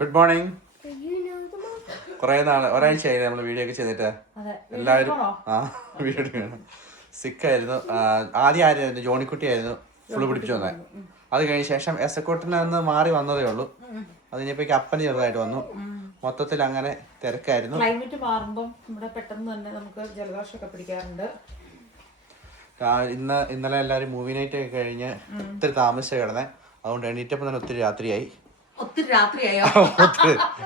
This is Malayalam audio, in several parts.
Good morning. കുറെ ഒരാഴ്ചയായി നമ്മൾ വീഡിയോ ഒക്കെ ചെയ്തിട്ട് എല്ലാവരും വീഡിയോ വേണം. സിക്കായിരുന്നു. ആദ്യം ആരായിരുന്നു? ജോണിക്കുട്ടിയായിരുന്നു ഫുള്ള് പിടിപ്പിച്ചു വന്നത്. അത് കഴിഞ്ഞ ശേഷം എസക്കോട്ടിൽ നിന്ന് മാറി വന്നതേ ഉള്ളൂ. അത് കഴിഞ്ഞപ്പോഴേക്ക് അപ്പന് ചെറുതായിട്ട് വന്നു. മൊത്തത്തിൽ അങ്ങനെ തിരക്കായിരുന്നു. ക്ലൈമറ്റ് മാറുമ്പോൾ ഇവിടെ പെട്ടെന്ന് തന്നെ നമുക്ക് ജലദോഷമൊക്കെ പിടിക്കാറുണ്ട്. ഇന്നലെ എല്ലാവരും മൂവി നൈറ്റ് ഒക്കെ കഴിഞ്ഞ് ഒത്തിരി താമസിച്ച് കിടന്നേ. അതുകൊണ്ട് എണീറ്റപ്പോൾ തന്നെ ഒത്തിരി രാത്രിയായി.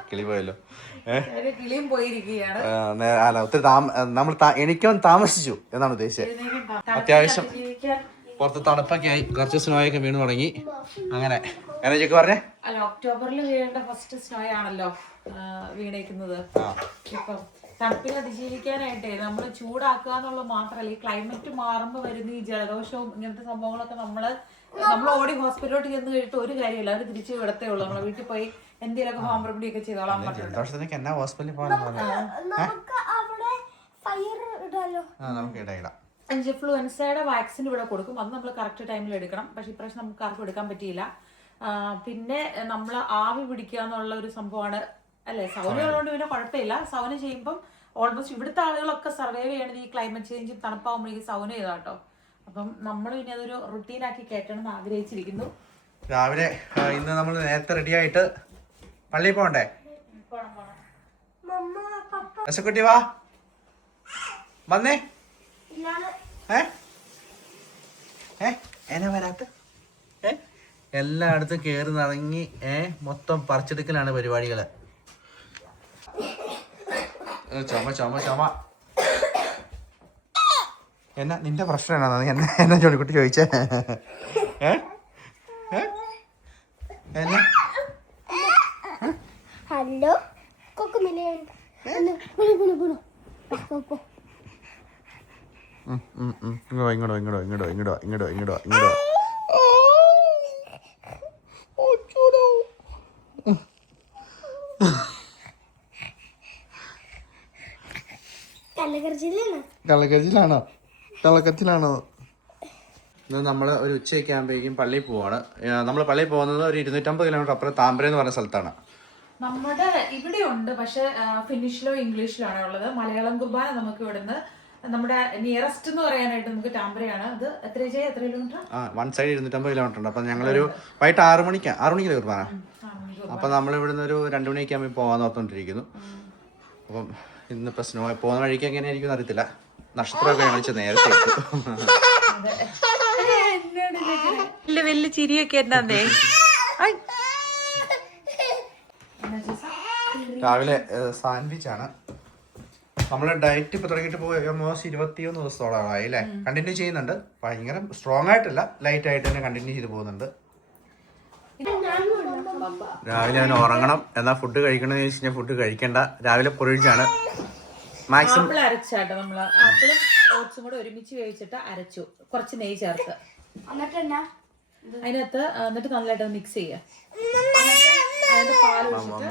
കിളി പോയല്ലോ. കിളിയും പോയിരിക്കുകയാണ്. അല്ല, ഒത്തിരി നമ്മൾ എണീക്കാൻ താമസിച്ചു എന്നാണ് ഉദ്ദേശിച്ചത്. അത്യാവശ്യം പുറത്ത് തണുപ്പൊക്കെ ആയി, കുറച്ച് സ്നോയൊക്കെ വീണ് തുടങ്ങി. അങ്ങനെ എന്നൊക്കെ പറഞ്ഞേ. അല്ല, ഒക്ടോബറിൽ വീഴേണ്ട ഫസ്റ്റ് സ്നോ ആണല്ലോ വീണേക്കുന്നത്. ഇപ്പം തണുപ്പിനെ അതിജീവിക്കാനായിട്ടേ നമ്മൾ ചൂടാക്കുക എന്നുള്ളത് മാത്രമല്ല, ഈ ക്ലൈമറ്റ് മാറുമ്പോൾ വരുന്ന ഈ ജലദോഷവും ഇങ്ങനത്തെ സംഭവങ്ങളൊക്കെ നമ്മൾ ഓടി ഹോസ്പിറ്റലിലോട്ട് ചെന്ന് കഴിഞ്ഞിട്ട് ഒരു കാര്യമില്ല, അവർ തിരിച്ചു വിടത്തേ ഉള്ളൂ. നമ്മളെ വീട്ടിൽ പോയി എന്തെങ്കിലുമൊക്കെ ഹോം റെമഡി ഒക്കെ ചെയ്തോളാം. ജലദോഷത്തിനൊക്കെ എന്നാ ഹോസ്പിറ്റലിൽ പോകാൻ ഇൻഫ്ലുവൻസയുടെ വാക്സിൻ ഇവിടെ കൊടുക്കും. അത് നമ്മൾ കറക്റ്റ് ടൈമിൽ എടുക്കണം. പക്ഷെ ഇപ്രാവശ്യം നമുക്ക് ആർക്കും എടുക്കാൻ പറ്റിയില്ല. പിന്നെ നമ്മൾ ആവി പിടിക്കുക എന്നുള്ള ഒരു സംഭവമാണ് അല്ലേ. സൗന ഉള്ളതുകൊണ്ട് പിന്നെ കുഴപ്പമില്ല. സൗന ചെയ്യുമ്പം ഓൾമോസ്റ്റ് ഇവിടുത്തെ ആളുകളൊക്കെ സർവൈവ് ചെയ്യണത് ഈ ക്ലൈമറ്റ് ചേഞ്ചും തണുപ്പാകുമ്പോഴേക്കും സൗന ചെയ്താട്ടോ. അപ്പം നമ്മൾ ഇനി അതൊരു റുട്ടീനാക്കി കയറ്റണം എന്ന് ആഗ്രഹിച്ചിരിക്കുന്നു. രാവിലെ ഇന്ന് നമ്മൾ നേരത്തെ റെഡി ആയിട്ട് പള്ളിയിൽ പോകണ്ടേ? കുട്ടി വാ വന്നേ. എന്നാ വരാത്ത എല്ലായിടത്തും കേറി നിറങ്ങി മൊത്തം പറിച്ചെടുക്കലാണ് പരിപാടികള്. ചുമ ചുമ ചുമ. എന്നാ നിന്റെ പ്രശ്നം എന്നാ? എന്നാ ജോണിക്കുട്ടി ചോദിച്ചേ? എന്നാ ഹലോ ഇങ്ങോട്ടോ ഇങ്ങോട്ടോ ഇങ്ങോട്ടോ ഇങ്ങോട്ടോ ഇങ്ങോട്ടോ ഇങ്ങോട്ടോ ഇങ്ങോട്ടോ. കള്ളക്കരച്ചിലാണോ? കള്ളക്കരച്ചിലാണോ? ഇന്ന് നമ്മൾ ഒരു ഉച്ചയൊക്കെ ആകുമ്പോഴേക്കും പള്ളിയിൽ പോവാണ്. നമ്മൾ പള്ളിയിൽ പോകുന്നത് ഒരു 250 കിലോമീറ്റർ അപ്പുറം താമ്പര എന്ന് പറഞ്ഞ സ്ഥലത്താണ്. നമ്മുടെ ഇവിടെ ഉണ്ട്, പക്ഷെ ഫിനിഷിലോ ഇംഗ്ലീഷിലാണോ ഉള്ളത്. മലയാളം കുർബാന നമുക്ക് ഇവിടുന്ന് നമ്മുടെ നിയറസ്റ്റ് എന്ന് പറയാനായിട്ട് നമുക്ക് ടാമ്പരയാണ്. അത് എത്ര കിലോമീറ്റർ? വൺ സൈഡ് 250 കിലോമീറ്റർ ഉണ്ട്. അപ്പം ഞങ്ങളൊരു വൈകിട്ട് 6 മണിക്ക് കുർബാന. അപ്പം നമ്മൾ ഇവിടുന്ന് ഒരു 2 മണിയൊക്കെ ആകുമ്പോൾ പോകാൻ ഓർത്തുകൊണ്ടിരിക്കുന്നു. അപ്പം ഇന്നിപ്പോൾ സ്നോ പോകുന്ന വഴിക്ക് എങ്ങനെയായിരിക്കും അറിയത്തില്ല. നക്ഷത്രമൊക്കെ കാണിച്ച് നേരത്തെ വലിയ ചിരിയൊക്കെ എന്താന്നേ. രാവിലെ സാൻഡ്വിച്ച് ആണ്. നമ്മൾ ഡയറ്റ് ഇപ്പൊ തുടങ്ങിയിട്ട് പോയി ഓൾമോസ്റ്റ് 21 ദിവസത്തോളമായി അല്ലേ. കണ്ടിന്യൂ ചെയ്യുന്നുണ്ട്. ഭയങ്കര സ്ട്രോങ് ആയിട്ടല്ല, ലൈറ്റ് ആയിട്ട് തന്നെ കണ്ടിന്യൂ ചെയ്ത് പോകുന്നുണ്ട്. രാവിലെ അവന് ഉറങ്ങണം, എന്നാൽ ഫുഡ് കഴിക്കണമെന്ന് ചോദിച്ചു കഴിഞ്ഞാൽ ഫുഡ് കഴിക്കണ്ട. രാവിലെ പൊറിച്ചാണ് മാക്സിമം അരച്ചാട്ടോ. നമ്മള് ആപ്പിളും ഓട്സും കൂടെ ഒരുമിച്ച് വേവിച്ചിട്ട് അരച്ചു, കുറച്ച് നെയ്യ് ചേർത്ത് അതിനകത്ത്. എന്നിട്ട് നല്ലതായിട്ട് മിക്സ് ചെയ്യുക. അതിന്റെ പാൽ ഒഴിച്ചിട്ട്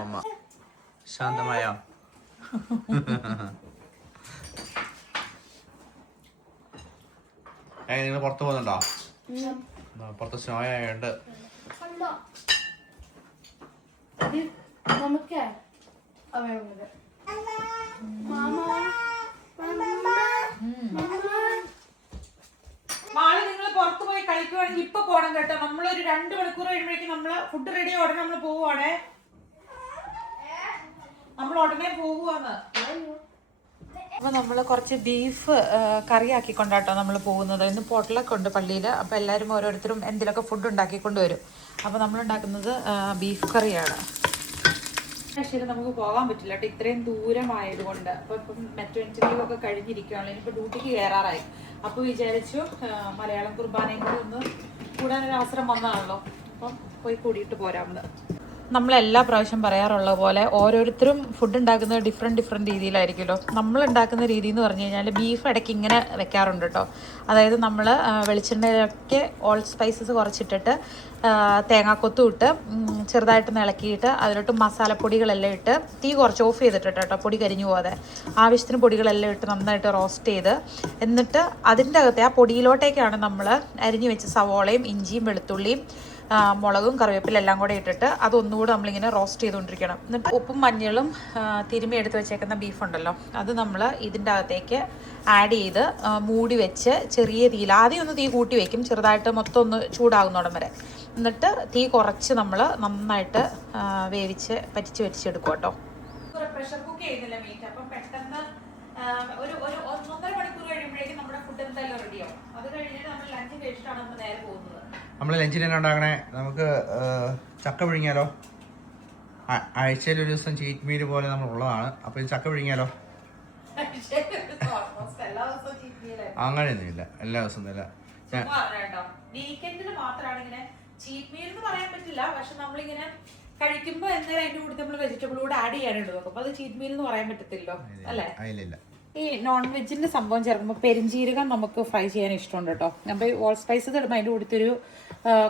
ശാന്തമായ നിങ്ങൾ പുറത്ത് പോകുന്നുണ്ടോ? പുറത്ത് സ്നോ ആയതുകൊണ്ട് നാളെ നിങ്ങൾ പുറത്ത് പോയി കളിക്കുവാണെങ്കിൽ ഇപ്പൊ പോണം കേട്ടോ. നമ്മളൊരു 2 മണിക്കൂർ കഴിയുമ്പോഴേക്കും നമ്മള് ഫുഡ് റെഡി ഉടനെ നമ്മൾ പോവുകയാണേ. നമ്മൾ ഉടനെ പോകുവാന്ന്. അപ്പൊ നമ്മള് കുറച്ച് ബീഫ് കറിയാക്കിക്കൊണ്ടാട്ടോ നമ്മൾ പോകുന്നത്. ഇന്ന് പൊട്ടലൊക്കെ ഉണ്ട് പള്ളിയിൽ. അപ്പൊ എല്ലാവരും ഓരോരുത്തരും എന്തെങ്കിലുമൊക്കെ ഫുഡ് ഉണ്ടാക്കിക്കൊണ്ട് വരും. അപ്പൊ നമ്മൾ ഉണ്ടാക്കുന്നത് ബീഫ് കറിയാണ്. പക്ഷേ നമുക്ക് പോകാൻ പറ്റില്ല കേട്ടോ, ഇത്രയും ദൂരമായത് കൊണ്ട്. അപ്പൊ ഇപ്പം മെറ്റേണിറ്റി ലീവ് ഒക്കെ കഴിഞ്ഞിരിക്കുകയാണല്ലോ. ഇനിയിപ്പോൾ ഡ്യൂട്ടിക്ക് കയറാറായി. അപ്പോൾ വിചാരിച്ചു മലയാളം കുർബാനയും കൂടി ഒന്ന് കൂടാനൊരു അവസരം വന്നതാണല്ലോ, അപ്പം പോയി കൂടിയിട്ട് പോരാമെന്ന്. നമ്മളെല്ലാ പ്രാവശ്യം പറയാറുള്ള പോലെ ഓരോരുത്തരും ഫുഡ് ഉണ്ടാക്കുന്നത് ഡിഫറെൻറ്റ് രീതിയിലായിരിക്കുമല്ലോ. നമ്മൾ ഉണ്ടാക്കുന്ന രീതി എന്ന് പറഞ്ഞു കഴിഞ്ഞാൽ ബീഫ് ഇടയ്ക്ക് ഇങ്ങനെ വെക്കാറുണ്ട് കേട്ടോ. അതായത് നമ്മൾ വെളിച്ചെണ്ണയിലൊക്കെ ഓൾ സ്പൈസസ് കുറച്ചിട്ടിട്ട് തേങ്ങാക്കൊത്തും ഇട്ട് ചെറുതായിട്ട് ഇളക്കിയിട്ട് അതിലോട്ട് മസാലപ്പൊടികളെല്ലാം ഇട്ട് തീ കുറച്ച് ഓഫ് ചെയ്തിട്ട് കേട്ടോ, പൊടി കരിഞ്ഞു പോകാതെ ആവശ്യത്തിന് പൊടികളെല്ലാം ഇട്ട് നന്നായിട്ട് റോസ്റ്റ് ചെയ്ത്, എന്നിട്ട് അതിൻ്റെ അകത്തെ ആ പൊടിയിലോട്ടേക്കാണ് നമ്മൾ അരിഞ്ഞു വെച്ച സവോളയും ഇഞ്ചിയും വെളുത്തുള്ളിയും മുളകും കറിവേപ്പില എല്ലാം കൂടെ ഇട്ടിട്ട് അതൊന്നുകൂടെ നമ്മളിങ്ങനെ റോസ്റ്റ് ചെയ്തുകൊണ്ടിരിക്കണം. എന്നിട്ട് ഉപ്പും മഞ്ഞളും തിരുമ്മി എടുത്ത് വെച്ചേക്കുന്ന ബീഫ് ഉണ്ടല്ലോ, അത് നമ്മൾ ഇതിൻ്റെ അകത്തേക്ക് ആഡ് ചെയ്ത് മൂടി വെച്ച് ചെറിയ തീയിൽ ആദ്യം ഒന്ന് തീ കൂട്ടി വെക്കും, ചെറുതായിട്ട് മൊത്തം ഒന്ന് ചൂടാകുന്നോടം വരെ. എന്നിട്ട് തീ കുറച്ച് നമ്മൾ നന്നായിട്ട് വേവിച്ച് പറ്റിച്ചെടുക്കും കേട്ടോ. പ്രഷർ കുക്ക് ചെയ്യുന്നില്ല മീറ്റ്, അപ്പം പെട്ടെന്ന് ഒരു 1.5 മണിക്കൂർ കഴിയുമ്പോഴേക്കും നമ്മുടെ ഫുഡ് എന്തായാലും റെഡിയാവും. അത് കഴിഞ്ഞിട്ട് നമ്മൾ ലഞ്ച് കഴിച്ചിട്ടാണ് നമ്മൾ നേരെ പോകുന്നത്. നമ്മൾ ലഞ്ചിന് തന്നെ ഉണ്ടാക്കണേ, നമുക്ക് ചക്ക പിഴിഞ്ഞാലോ? ആഴ്ചയിൽ ഒരു ദിവസം ചീറ്റ് മീൽ പോലെ നമ്മൾ ഉള്ളതാണ്. അപ്പോൾ ഇത് ചക്ക പിഴിഞ്ഞാലോ? അങ്ങനെയൊന്നുമില്ല, എല്ലാ ദിവസവും ഇല്ല. വീക്കെൻഡിന് മാത്രമാണ് ഇങ്ങനെ ചീറ്റ് മീൽ എന്ന് പറയാൻ പറ്റില്ല. പക്ഷെ നമ്മളിങ്ങനെ കഴിക്കുമ്പോൾ എന്തായാലും അതിന്റെ കൂടെ നമ്മൾ വെജിറ്റബിൾ കൂടെ ആഡ് ചെയ്യാനുണ്ട്. അപ്പൊ അത് ചീറ്റ് മീൽ എന്ന് പറയാൻ പറ്റത്തില്ലോ അല്ലേ? ഈ നോൺ വെജിന്റെ സംഭവം ചേർക്കുമ്പോൾ പെരിഞ്ചീരകം നമുക്ക് ഫ്രൈ ചെയ്യാൻ ഇഷ്ടമുണ്ട് കേട്ടോ. അപ്പോൾ ഈ ഓൾ സ്പൈസസ് ഇടുമ്പോൾ അതിൻ്റെ കൂടത്തൊരു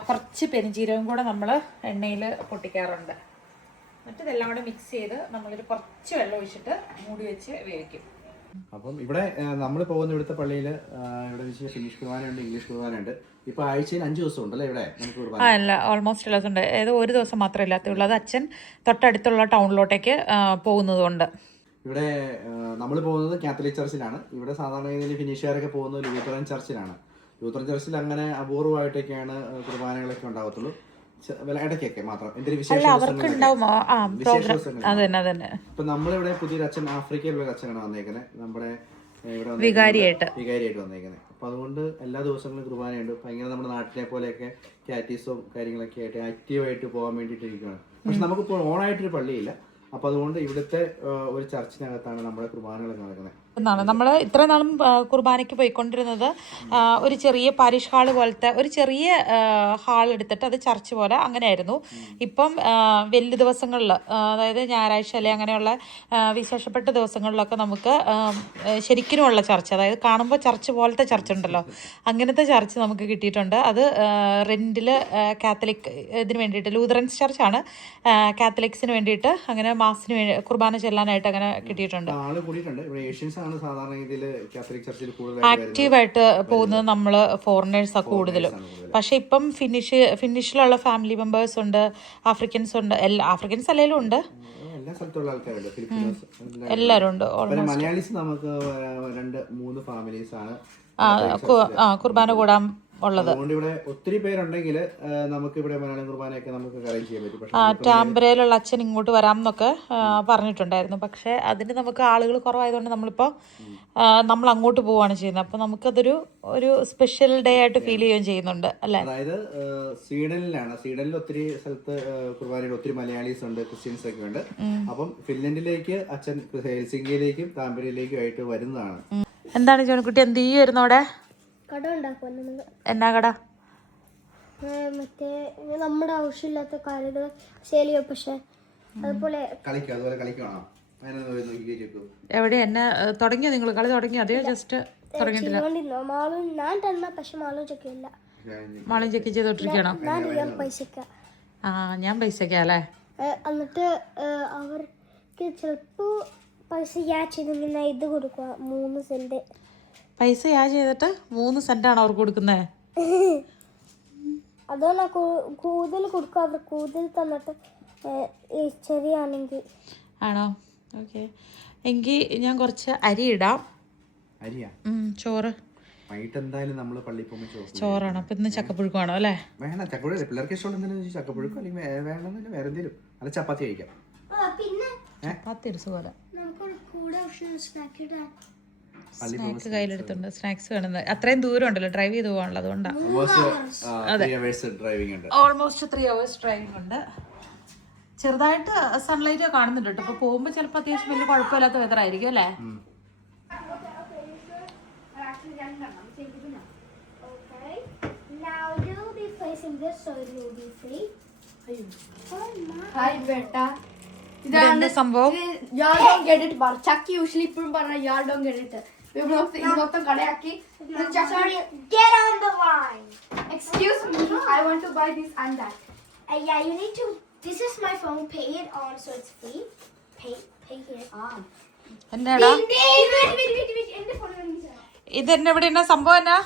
കുറച്ച് പെരിഞ്ചീരകം കൂടെ നമ്മൾ എണ്ണയിൽ പൊട്ടിക്കാറുണ്ട്. എന്നിട്ട് ഇതെല്ലാം കൂടെ മിക്സ് ചെയ്ത് നമ്മളൊരു കുറച്ച് വെള്ളം ഒഴിച്ചിട്ട് മൂടി വെച്ച് വേവിക്കും. അപ്പം ഇവിടെ നമ്മൾ പോകുന്ന ഇവിടുത്തെ പള്ളിയിൽ ഇവിടെ ഫിനിഷ് കുർബാനയുണ്ട്, ഇംഗ്ലീഷ് കുർബാനയുണ്ട്. ഇപ്പൊ ആഴ്ചയിൽ 5 ദിവസം ഉണ്ടല്ലോ ഇവിടെ നമുക്ക് അല്ല, ഓൾമോസ്റ്റ് എല്ലാ ദിവസം ഉണ്ട്. ഏതോ ഒരു ദിവസം മാത്രമേ ഇല്ലാത്തുള്ളൂ. അത് അച്ഛൻ തൊട്ടടുത്തുള്ള ടൗണിലോട്ടേക്ക് പോകുന്നതുകൊണ്ട്. ഇവിടെ നമ്മൾ പോകുന്നത് കാത്തലിക് ചർച്ചിലാണ്. ഇവിടെ സാധാരണ രീതിയിൽ ഫിനിഷുകാരൊക്കെ പോകുന്നത് ലൂത്തറൻ ചർച്ചിലാണ്. ലൂത്തറൻ ചർച്ചിൽ അങ്ങനെ അപൂർവമായിട്ടൊക്കെയാണ് കുർബാനകളൊക്കെ ഉണ്ടാകത്തുള്ളൂ, ഇടയ്ക്കൊക്കെ മാത്രം. എന്തൊരു വിശേഷ ഇപ്പൊ നമ്മളിവിടെ പുതിയൊരു അച്ഛൻ, ആഫ്രിക്കയിലുള്ള ഒരു അച്ഛനാണ് വന്നേക്കുന്നത്, നമ്മുടെ ഇവിടെ വികാരിയായിട്ട് വന്നേക്കുന്നത്. അപ്പൊ അതുകൊണ്ട് എല്ലാ ദിവസങ്ങളും കുർബാനയുണ്ട്. ഭയങ്കര നമ്മുടെ നാട്ടിലെ പോലെയൊക്കെ കാറ്റീസും കാര്യങ്ങളൊക്കെ ആയിട്ട് ആക്റ്റീവായിട്ട് പോകാൻ വേണ്ടിയിട്ട് ഇരിക്കുകയാണ്. പക്ഷെ നമുക്കിപ്പോൾ ഓണായിട്ടൊരു പള്ളിയില്ല. അപ്പൊ അതുകൊണ്ട് ഇവിടുത്തെ ഒരു ചർച്ചിനകത്താണ് നമ്മുടെ കുർബാനകളൊക്കെ നടക്കുന്നത്. നമ്മൾ ഇത്രയും നാളും കുർബാനയ്ക്ക് പോയിക്കൊണ്ടിരുന്നത് ഒരു ചെറിയ പാരിഷ് ഹാള് പോലത്തെ ഒരു ചെറിയ ഹാൾ എടുത്തിട്ട് അത് ചർച്ച് പോലെ അങ്ങനെയായിരുന്നു. ഇപ്പം വലിയ ദിവസങ്ങളിൽ, അതായത് ഞായറാഴ്ച അല്ലെ അങ്ങനെയുള്ള വിശേഷപ്പെട്ട ദിവസങ്ങളിലൊക്കെ നമുക്ക് ശരിക്കുമുള്ള ചർച്ച്, അതായത് കാണുമ്പോൾ ചർച്ച് പോലത്തെ ചർച്ച് ഉണ്ടല്ലോ, അങ്ങനത്തെ ചർച്ച് നമുക്ക് കിട്ടിയിട്ടുണ്ട്. അത് റെന്റിൽ കാത്തലിക് ഇതിന് വേണ്ടിയിട്ട്, ലൂതറൻസ് ചർച്ചാണ്, കാത്തലിക്സിന് വേണ്ടിയിട്ട് അങ്ങനെ മാസിന് വേണ്ടി കുർബാന ചെല്ലാനായിട്ട് അങ്ങനെ കിട്ടിയിട്ടുണ്ട്. ആക്റ്റീവായിട്ട് പോകുന്നത് നമ്മൾ ഫോറിനേഴ്സാണ് കൂടുതലും. പക്ഷെ ഇപ്പം ഫിനിഷിലുള്ള ഫാമിലി മെമ്പേഴ്സ് ഉണ്ട്, ആഫ്രിക്കൻസ് ഉണ്ട്, ആഫ്രിക്കൻസ് അല്ലെങ്കിലും ഉണ്ട്, എല്ലാവരും ഉണ്ട്. മലയാളീസ് നമുക്ക് 2-3 ഫാമിലീസ് ആണ് കുർബാന കൂടാൻ ഉള്ളത്. അതുകൊണ്ട് ഇവിടെ ഒത്തിരി പേരുണ്ടെങ്കിൽ നമുക്ക് ഇവിടെ മലയാളം കുർബാനയൊക്കെ നമുക്ക് അറേഞ്ച് ചെയ്യാൻ പറ്റും. ടാമ്പരയിലുള്ള അച്ഛൻ ഇങ്ങോട്ട് വരാം എന്നൊക്കെ പറഞ്ഞിട്ടുണ്ടായിരുന്നു. പക്ഷെ അതിന് നമുക്ക് ആളുകൾ കുറവായതുകൊണ്ട് നമ്മൾ അങ്ങോട്ട് പോവുകയാണ് ചെയ്യുന്നത്. അപ്പോൾ നമുക്കതൊരു സ്പെഷ്യൽ ഡേ ആയിട്ട് ഫീൽ ചെയ്യുകയും ചെയ്യുന്നുണ്ട് അല്ലേ? അതായത് സ്വീഡനിൽ ഒത്തിരി സ്ഥലത്ത് കുർബാനയിൽ ഒത്തിരി മലയാളീസ് ഉണ്ട്, ക്രിസ്ത്യൻസ് ഒക്കെ ഉണ്ട്. അപ്പം ഫിൻലൻഡിലേക്ക് അച്ഛൻ ഹെൽസിങ്കിയിലേക്കും താമ്പരയിലേക്കും ആയിട്ട് വരുന്നതാണ്. എന്താണ് ജോണിക്കുട്ടി എന്ത് ചെയ്യുമായിരുന്നു അവിടെ? എന്നാ കട? മറ്റേ നമ്മുടെ ആവശ്യമില്ലാത്ത കാര്യങ്ങൾ സെയിൽ ചെയ്യും. പക്ഷെ അതുപോലെ എവിടെ എന്നെ തുടങ്ങിയോ? നിങ്ങൾ കളി തുടങ്ങിയോ? അതെയോ ജസ്റ്റ് തുടങ്ങിയിട്ടില്ല? മാളും ചെക്ക് ചെയ്തോണ്ടിരിക്കണോ? ഞാൻ പൈസക്കാ അല്ലേ? എന്നിട്ട് അവർക്ക് ചിലപ്പോ പൈസ ചെയ്തിങ്ങനെ ഇത് കൊടുക്കുക 3 സെന്റ്. പൈസ ചെയ്തിട്ട് 3 സെന്റാണ് അവർക്ക് കൊടുക്കുന്നത്. അതുകൊണ്ട് കൂടുതൽ കൊടുക്കുക, അവർ കൂടുതൽ തന്നിട്ട് ശരിയാണെങ്കിൽ. ആണോ? ഓക്കെ, എങ്കിൽ ഞാൻ കുറച്ച് അരി ഇടാം. ചോറ് ചോറാണ്. അപ്പൊ ഇന്ന് ചക്കപ്പുഴുക്കാണോ അല്ലേ? പിള്ളേർക്ക് ഇഷ്ടമുള്ള ചക്കപ്പുഴുക്കോ അല്ലെങ്കിൽ വേണമെന്നില്ല, വേറെ എന്തെങ്കിലും. അല്ല ചപ്പാത്തി കഴിക്കാം. ചപ്പാത്തി ഒരു സുഖം. സ്നാക്സ് കയ്യിലെടുത്തുണ്ട്. സ്നാക്സ് വേണമെന്ന് അത്രയും ദൂരം ഉണ്ടല്ലോ, ഡ്രൈവ് ചെയ്ത് പോകാനുള്ളത്, അതുകൊണ്ടാണ്. ഓൾമോസ്റ്റ് 3 hours ഡ്രൈവിംഗ് ഉണ്ട്. ചെറുതായിട്ട് സൺലൈറ്റ് കാണുന്നുണ്ട് കേട്ടോ. അപ്പൊ പോകുമ്പോ ചിലപ്പോൾ അത്യാവശ്യം വലിയ കുഴപ്പമില്ലാത്ത വെതർ ആയിരിക്കും അല്ലേ? സംഭവം ചക്കി യൂഷ്വലി ഇപ്പോഴും പറഞ്ഞ y'all don't get it. മൊത്തം കടയാക്കി. Get on the line. Excuse me, I want to buy this and that. Yeah, you need to. This is my phone. Pay it on, so it's free. Pay it on. എന്നാടാ ഇതെന്നെ? ഇവിടെ എന്നാ സംഭവം? എന്നാ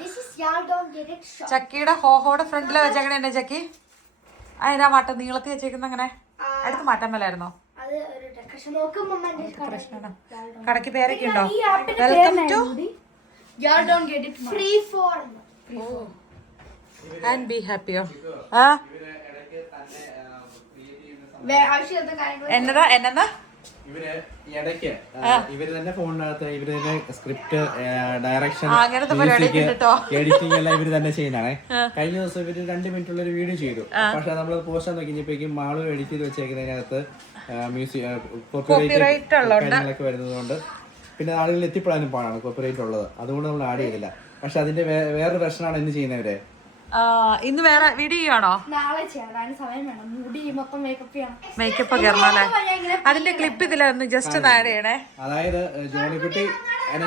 This is y'all don't get it shot. ചക്കിയുടെ ഹോഹോടെ ഫ്രണ്ടിൽ വെച്ചേക്കണേ ചക്കി. അതിനാ മാട്ടം നീളത്തിൽ വെച്ചേക്കുന്ന അങ്ങനെ അടുത്ത് മാറ്റാൻ മേലായിരുന്നോ? അത് ഒരു ഡെക്കറേഷൻ നോക്കുമ്പോൾ കടയ്ക്ക് പേരൊക്കെ ഉണ്ടോ? Welcome to y'all don't get it free for and be happy. ആവശ്യമില്ലാത്ത കാര്യങ്ങൾ എന്നതാ ഇവര് ഇടയ്ക്ക് ഇവര് തന്നെ ഫോണിനകത്ത് ഇവര് തന്നെ സ്ക്രിപ്റ്റ് ഡയറക്ഷൻ എഡിറ്റിംഗ് എല്ലാം ഇവര് തന്നെ ചെയ്യുന്നതാണേ. കഴിഞ്ഞ ദിവസം ഇവര് 2 മിനിറ്റുള്ള ഒരു വീഡിയോ ചെയ്തു. പക്ഷെ നമ്മള് പോസ്റ്റ് നോക്കിയപ്പോഴേക്കും മാളു എഡിറ്റ് ചെയ്ത് വെച്ചേക്കുന്നതിനകത്ത് കോപ്പിറൈറ്റ് കാര്യങ്ങളൊക്കെ വരുന്നതുകൊണ്ട് പിന്നെ ആളുകൾ എത്തിപ്പെടാനും പാടാണ് കോപ്പിറൈറ്റ് ഉള്ളത്. അതുകൊണ്ട് നമ്മൾ ആഡ് ചെയ്തില്ല. പക്ഷെ അതിന്റെ വേറൊരു പ്രശ്നമാണ് ഇന്ന് ചെയ്യുന്നവരെ. ഇന്ന് വേറെ വീഡിയോ ചെയ്യാണോ? നാളെ ചെയ്യാൻ സമയം വേണം. മുടി മൊത്തം മേക്കപ്പ് ചെയ്യണം. മേക്കപ്പ് ഒക്കെ ഇറങ്ങാല്ലേ? അതിന്റെ ക്ലിപ്പ് ഇതിലൊന്ന് ജസ്റ്റ് ഒന്ന് ആഡ് ചെയ്യണേ. അതായത് ജോണിക്കുട്ടി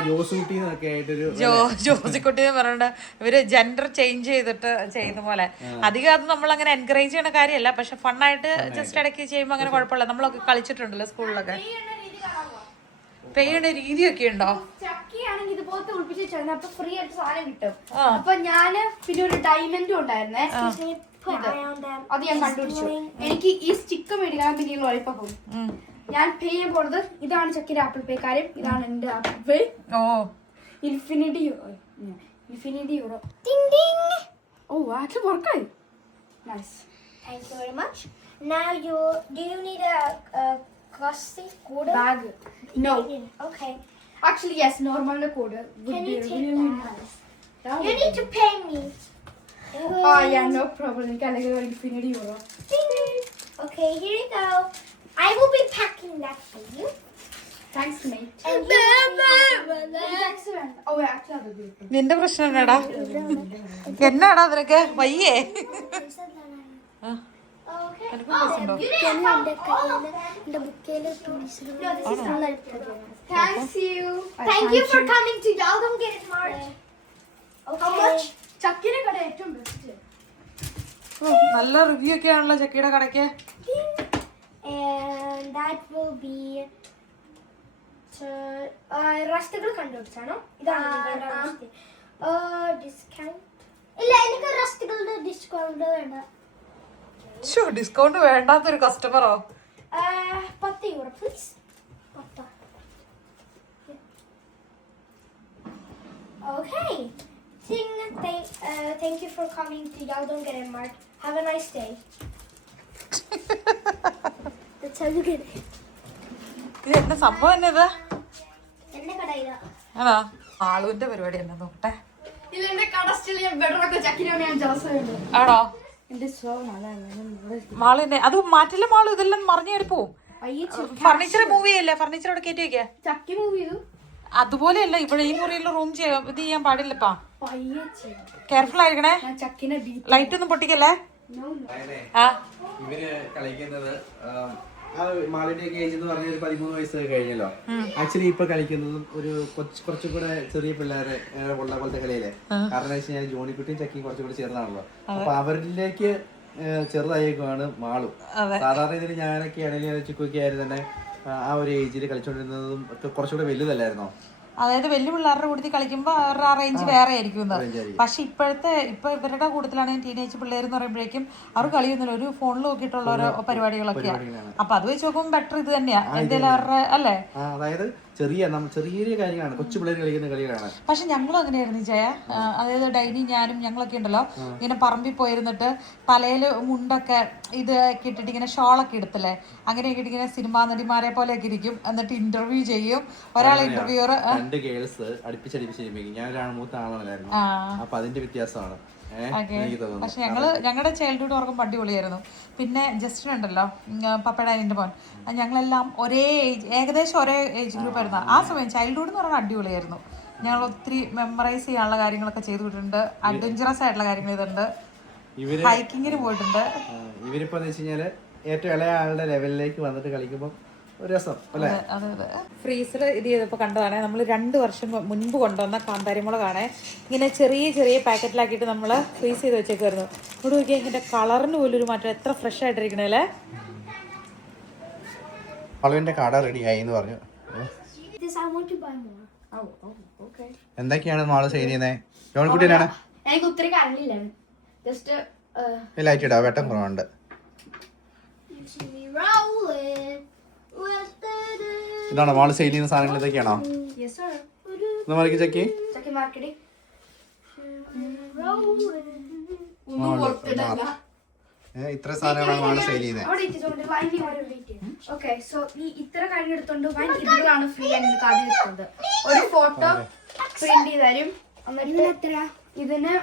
ജോസൂട്ടി എന്നൊക്കെ ആയിട്ടൊരു ജോസിക്കുട്ടി എന്ന് പറഞ്ഞിട്ട് ഇവര് ജെൻഡർ ചേഞ്ച് ചെയ്തിട്ട് ചെയ്യുന്ന പോലെ. അധികം അത് നമ്മൾ അങ്ങനെ എൻകറേജ് ചെയ്യുന്ന കാര്യമല്ല. പക്ഷെ ഫണ്ണായിട്ട് ജസ്റ്റ് ഇടയ്ക്ക് ചെയ്യുമ്പോൾ അങ്ങനെ കുഴപ്പമില്ല. നമ്മളൊക്കെ കളിച്ചിട്ടുണ്ടല്ലോ സ്കൂളിലൊക്കെ. പെയ്യുടെ രീതിയൊക്കെ ഉണ്ടോ? ചക്കിയാണെങ്കിൽ ഇതുപോലത്തെ ഉൾപ്പിച്ച് വെച്ചാൽ അപ്പൊ ഫ്രീ ആയിട്ട് സാധനം കിട്ടും. അപ്പൊ ഞാന് പിന്നെ ഒരു ഡയമണ്ടും ഉണ്ടായിരുന്നേ. അത് ഞാൻ കണ്ടുപിടിച്ചു. എനിക്ക് ഈ സ്റ്റിക്ക് മേടിക്കാൻ പിന്നെ ഈ ലോളിപ്പോപ്പും. ഞാൻ പേ ചെയ്യാൻ പോണത് ഇതാണ് ചക്കിന്റെ ആപ്പിൾ പേ കാര്യം. ഇതാണ് എന്റെ Apple Pay. Infinity euro. Oh actually വർക്കായി. Nice. Thank you very much. Now do you need a costly code? Bag. No. Okay. Actually yes, normal code would Can be you take really that? nice. You need to pay me. Oh yeah, no problem. You can get infinity euro. Okay, here you go. I will be packing that for you. Thanks mate. And Thanks man. Oh yeah, actually that would be. നിന്റെ പ്രശ്നം എന്നാടാ? എന്നാടാ നിനക്ക് വയ്യേ? okay. പ്രശ്നമുണ്ടോ? Thanks you. Thank you for coming to y'all don't get it March. How much? ചക്കിനെ കട ഏറ്റവും ബെസ്റ്റ്. നല്ല റിവ്യൂ ഒക്കെ ആണല്ലോ ചക്കിയുടെ കടയ്ക്ക്. And that will be റസ്റ്റുകൾ കണ്ടുപിടിച്ചാണോ? ഇതാണ് ഡിസ്കൗണ്ട്. ഇല്ല എനിക്ക് റസ്റ്റുകളുടെ ഡിസ്കൗണ്ട് വേണ്ട. Discount വേണ്ടാത്തൊരു കസ്റ്റമറോ? 10 euro please. 10. Okay. Thank you for coming to y'all don't get it Mark. Have a nice day. That's how you get it. ഇത് എന്താ സംഭവം എന്നത്? എന്റെ കടയില ആണോ? ആളുവിന്റെ പരിപാടി എന്നാ നോക്കട്ടെ. ഇല്ല എന്റെ കട സ്റ്റിൽ ഞാൻ ബെഡറൊക്കെ ചക്കിനാണ് ഞാൻ ജോസുണ്ട്. ആണോ? എന്റെ സോ നല്ല മാളിന്റെ അത് മാറ്റില്ല. മാളു ഇതെല്ലാം മറിഞ്ഞേറി പോവും. ഫർണിച്ചർ മൂവ് ചെയ്യല്ലേ? ഫർണിച്ചർ അവിടെ കയറ്റി വെക്കാ. ചക്കി മൂവ് ചെയ്തു. അതുപോലെയല്ല ഇവിടെ ഈ മുറിയിൽ റൂം ഇത് ചെയ്യാൻ പാടില്ലപ്പാ. കെയർഫുൾ ആയിരിക്കണേ. ചക്കിനെ ലൈറ്റ് ഒന്നും പൊട്ടിക്കല്ലേ. ഇവര് കളിക്കുന്നത് മാളിന്റെ ഏജ് എന്ന് പറഞ്ഞ ഒരു 13 വയസ്സ് കഴിഞ്ഞല്ലോ. ആക്ച്വലി ഇപ്പൊ കളിക്കുന്നതും ഒരു കുറച്ചും കൂടെ ചെറിയ പിള്ളേരെ ഉള്ള പോലത്തെ കളിയല്ലേ. കാരണം വെച്ച് കഴിഞ്ഞാൽ ജോണിക്കുട്ടിയും ചക്കിയും കുറച്ചും കൂടെ ചെറുതാണല്ലോ. അപ്പൊ അവരിലേക്ക് ചെറുതായേക്കുമാണ് മാളും. സാധാരണ ഇതിൽ ഞാനൊക്കെ ആണെങ്കിലും ചിക്കൊക്കെ ആയിരുന്നു തന്നെ ആ ഒരു ഏജിൽ കളിച്ചോണ്ടിരുന്നതും ഒക്കെ കുറച്ചുകൂടെ വലുതല്ലായിരുന്നോ? അതായത് വലിയ പിള്ളേരുടെ കൂട്ടത്തിൽ കളിക്കുമ്പോൾ അവരുടെ ആ റേഞ്ച് വേറെ ആയിരിക്കും. പക്ഷെ ഇപ്പൊ ഇവരുടെ കൂട്ടത്തിലാണെങ്കിൽ ടീനേജ് പിള്ളേർ എന്ന് പറയുമ്പോഴേക്കും അവർ കളിയൊന്നുമില്ല. ഒരു ഫോണിൽ നോക്കിയിട്ടുള്ള ഓരോ പരിപാടികളൊക്കെയാണ്. അപ്പൊ അത് വെച്ച് നോക്കുമ്പോൾ ബെറ്റർ ഇത് തന്നെയാ എന്തെങ്കിലും അവരുടെ അല്ലേ. അതായത് ചെറിയ കാര്യങ്ങളാണ്, കൊച്ചു പിള്ളേർ കളിക്കുന്ന കളികളാണ്. പക്ഷെ ഞങ്ങളും അങ്ങനെയായിരുന്നു ജയ. അതായത് ഡൈനി ഞാനും ഞങ്ങളൊക്കെ ഉണ്ടല്ലോ ഇങ്ങനെ പറമ്പിൽ പോയിരുന്നിട്ട് തലയില് മുണ്ടൊക്കെ ഇത് ഇട്ടിട്ട് ഇങ്ങനെ ഷോളൊക്കെ എടുത്തല്ലേ, അങ്ങനെയൊക്കെ ഇങ്ങനെ സിനിമാ നടിമാരെ പോലെയൊക്കെ ഇരിക്കും. എന്നിട്ട് ഇന്റർവ്യൂ ചെയ്യും. ഒരാൾ ഇന്റർവ്യൂർ 2 ഗേൾസ് അടുപ്പിച്ചടിപ്പിച്ചിരിക്കും. ഞാൻ ഒരാൾ മൂത്ത ആളാണല്ലായിരുന്നു. അപ്പൊ അതിന്റെ വ്യത്യാസമാണ്. പക്ഷെ ഞങ്ങളുടെ ചൈൽഡ്ഹുഡ് ഓർക്കും അടിപൊളിയായിരുന്നു. പിന്നെ ജസ്റ്റിൻ ഉണ്ടല്ലോ പപ്പയുടെ അനിയന്റെ മോൻ, ഞങ്ങളെല്ലാം ഒരേ ഏജ്, ഏകദേശം ഒരേ ഏജ് ഗ്രൂപ്പ് ആയിരുന്നു. ആ സമയം ചൈൽഡ്ഹുഡ് എന്ന് പറഞ്ഞാൽ അടിപൊളിയായിരുന്നു. ഞങ്ങൾ ഒത്തിരി മെമ്മറൈസ് ചെയ്യാനുള്ള കാര്യങ്ങളൊക്കെ ചെയ്തിട്ടുണ്ട്. അഡ്വഞ്ചറസ് ആയിട്ടുള്ള കാര്യങ്ങൾ ചെയ്തിട്ടുണ്ട്. ഹൈക്കിങ്ങിന് പോയിട്ടുണ്ട്. ഇവരിപ്പോ വെച്ച് കഴിഞ്ഞാല് ഏറ്റവും ഇളയ ആളുടെ ലെവലിലേക്ക് വന്നിട്ട് കളിക്കുമ്പോൾ ഒരു രസം അല്ലേ. അതെ. ഫ്രീസർ ഇത് ചെയ്തപ്പോ കണ്ടതാണ്. നമ്മൾ 2 വർഷം മുൻപ് കൊണ്ടുവന്ന കാന്താരിമുളകാണ്. ഇങ്ങനെ ചെറിയ പാക്കറ്റിലാക്കിയിട്ട് നമ്മൾ ഫ്രീസ് ചെയ്ത് വെച്ചേക്കായിരുന്നു. ഇവിടെ നോക്കിയാൽ ഇതിന്റെ കളറിന് പോലും ഒരു മാറ്റം. എത്ര ഫ്രഷ് ആയിട്ടിരിക്കണല്ലേ. അളവിന്റെ കട റെഡി ആയി എന്ന് പറഞ്ഞു. എന്തൊക്കെയാണ് മാള് സെയിൽ ചെയ്യുന്നത്? ജോൺകുട്ടിനാണ് എനിക്ക് ഒത്തിരി കറണ്ടില്ല. ജസ്റ്റ് ലൈറ്റ് ഇടാം, വെട്ടം കുറവുണ്ട്. ഇതാണോ മാള് സെയിൽ ചെയ്യുന്ന സാധനങ്ങൾ? ഇതൊക്കെയാണോ? ചെക്കി ഇത്ര സാധനങ്ങളാണ് മാള് സെയിൽ ചെയ്യുന്നത്. ഓക്കെ, സോ ഈ ഇത്ര കാര്യം എടുത്തോണ്ട് വൈൻ ഇതിലാണ് ഫ്രീ ആയിട്ട് കാർഡ് എടുക്കുന്നത്. ഒരു ഫോട്ടോ പ്രിന്റ് ചെയ്ത് തരും. എന്നിട്ട് ഇതിന്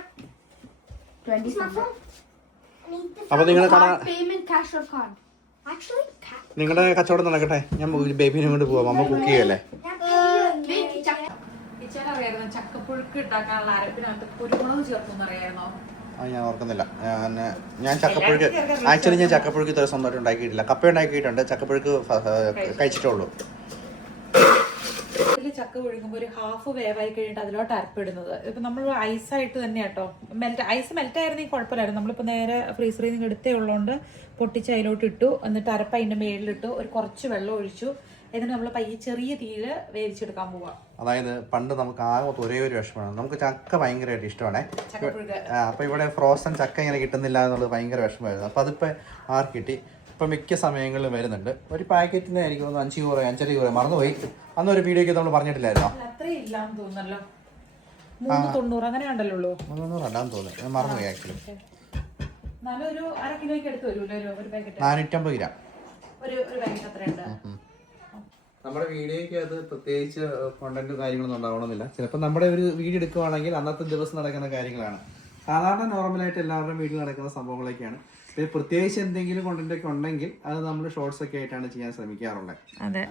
20 something. അപ്പൊ നിങ്ങളുടെ പേയ്മെന്റ് ക്യാഷ് ഓർ കാർഡ്? നിങ്ങളുടെ കച്ചവടം നടക്കട്ടെ. ഞാൻ ബേബിനെ കൊണ്ട് പോവാം. അമ്മ കുക്ക് ചെയ്യല്ലേ? അറിയായിരുന്നു ചക്കപ്പുഴുക്ക് ഉണ്ടാക്കാനുള്ള അരപ്പിനകത്ത് കുരുമുളക് ചേർക്കും അറിയായിരുന്നോ? ഞാൻ ഓർക്കുന്നില്ല. ഞാൻ ചക്കപ്പുഴുക്ക് ആക്ച്വലി ഞാൻ ചക്കപ്പുഴുക്ക് ഇത്ര സ്വന്തമായിട്ട് ഉണ്ടാക്കിയിട്ടില്ല. കപ്പ ഉണ്ടാക്കിയിട്ടുണ്ട്, ചക്കപ്പുഴുക്ക് കഴിച്ചിട്ടുള്ളൂ. ഇതിൽ ചക്ക പുഴുങ്ങുമ്പോൾ ഒരു ഹാഫ് വേവായി കഴിഞ്ഞിട്ട് അതിലോട്ട് അരപ്പിടുന്നത്. ഇപ്പം നമ്മൾ ഐസായിട്ട് തന്നെ കേട്ടോ. ഐസ് മെൽറ്റ് ആയിരുന്നെങ്കിൽ കുഴപ്പമില്ലായിരുന്നു. നമ്മളിപ്പോൾ നേരെ ഫ്രീസറിൽ നിന്ന് എടുത്തേ ഉള്ളതുകൊണ്ട് പൊട്ടിച്ച് അതിലോട്ട് ഇട്ടു. എന്നിട്ട് അരപ്പ് അതിൻ്റെ മേളിലിട്ടു, ഒരു കുറച്ച് വെള്ളം ഒഴിച്ചു. എന്നിട്ട് നമ്മൾ പയ്യെ ചെറിയ തീയിൽ വേവിച്ചെടുക്കാൻ പോവാം. അതായത് പണ്ട് നമുക്ക് ആകെ ഒരേ ഒരു വിഷമമാണ്, നമുക്ക് ചക്ക ഭയങ്കരമായിട്ട് ഇഷ്ടമാണേ. അപ്പോൾ ഇവിടെ ഫ്രോസൺ ചക്ക ഇങ്ങനെ കിട്ടുന്നില്ല എന്നുള്ളത് ഭയങ്കര വിഷമമായിരുന്നു. അപ്പോൾ അതിപ്പോൾ ആർക്ക് കിട്ടി. ഇപ്പം മിക്ക സമയങ്ങളിലും വരുന്നുണ്ട്. ഒരു പാക്കറ്റിന് എനിക്ക് തോന്നുന്നു 5 രൂപ 5.5 രൂപ മറന്നുപോയി. അന്നൊരു വീഡിയോക്ക് നമ്മൾ പറഞ്ഞിട്ടില്ലായിരുന്നോ? അത്രയും ഇല്ലാന്ന് തോന്നുന്നല്ലോ, 390 അങ്ങനെ ഉണ്ടല്ലോ. 300 അല്ലാന്ന് തോന്നുന്നു, ഞാൻ മറന്നുപോയി ആക്ച്വലി. ഒരു അര കിലോയ്ക്ക് എടുത്ത് വരുമല്ലോ ഒരു പാക്കറ്റ്. 450 ഗ്രാം ഒരു പാക്കറ്റ് അത്രയുണ്ട്. നമ്മുടെ വീഡിയോയ്ക്ക് അത് പ്രത്യേകിച്ച് കോണ്ടന്റ് കാര്യങ്ങളൊന്നും ഉണ്ടാവണമെന്നില്ല. ചിലപ്പോൾ നമ്മുടെ ഒരു വീഡിയോ എടുക്കുവാണെങ്കിൽ അന്നത്തെ ദിവസം നടക്കുന്ന കാര്യങ്ങളാണ്. സാധാരണ നോർമലായിട്ട് എല്ലാവരുടെയും വീട്ടിൽ നടക്കുന്ന സംഭവങ്ങളൊക്കെയാണ്. പിന്നെ പ്രത്യേകിച്ച് എന്തെങ്കിലും കോണ്ടന്റ് ഒക്കെ ഉണ്ടെങ്കിൽ അത് നമ്മൾ ഷോർട്സ് ഒക്കെ ആയിട്ടാണ് ചെയ്യാൻ ശ്രമിക്കാറുള്ളത്. അതെ,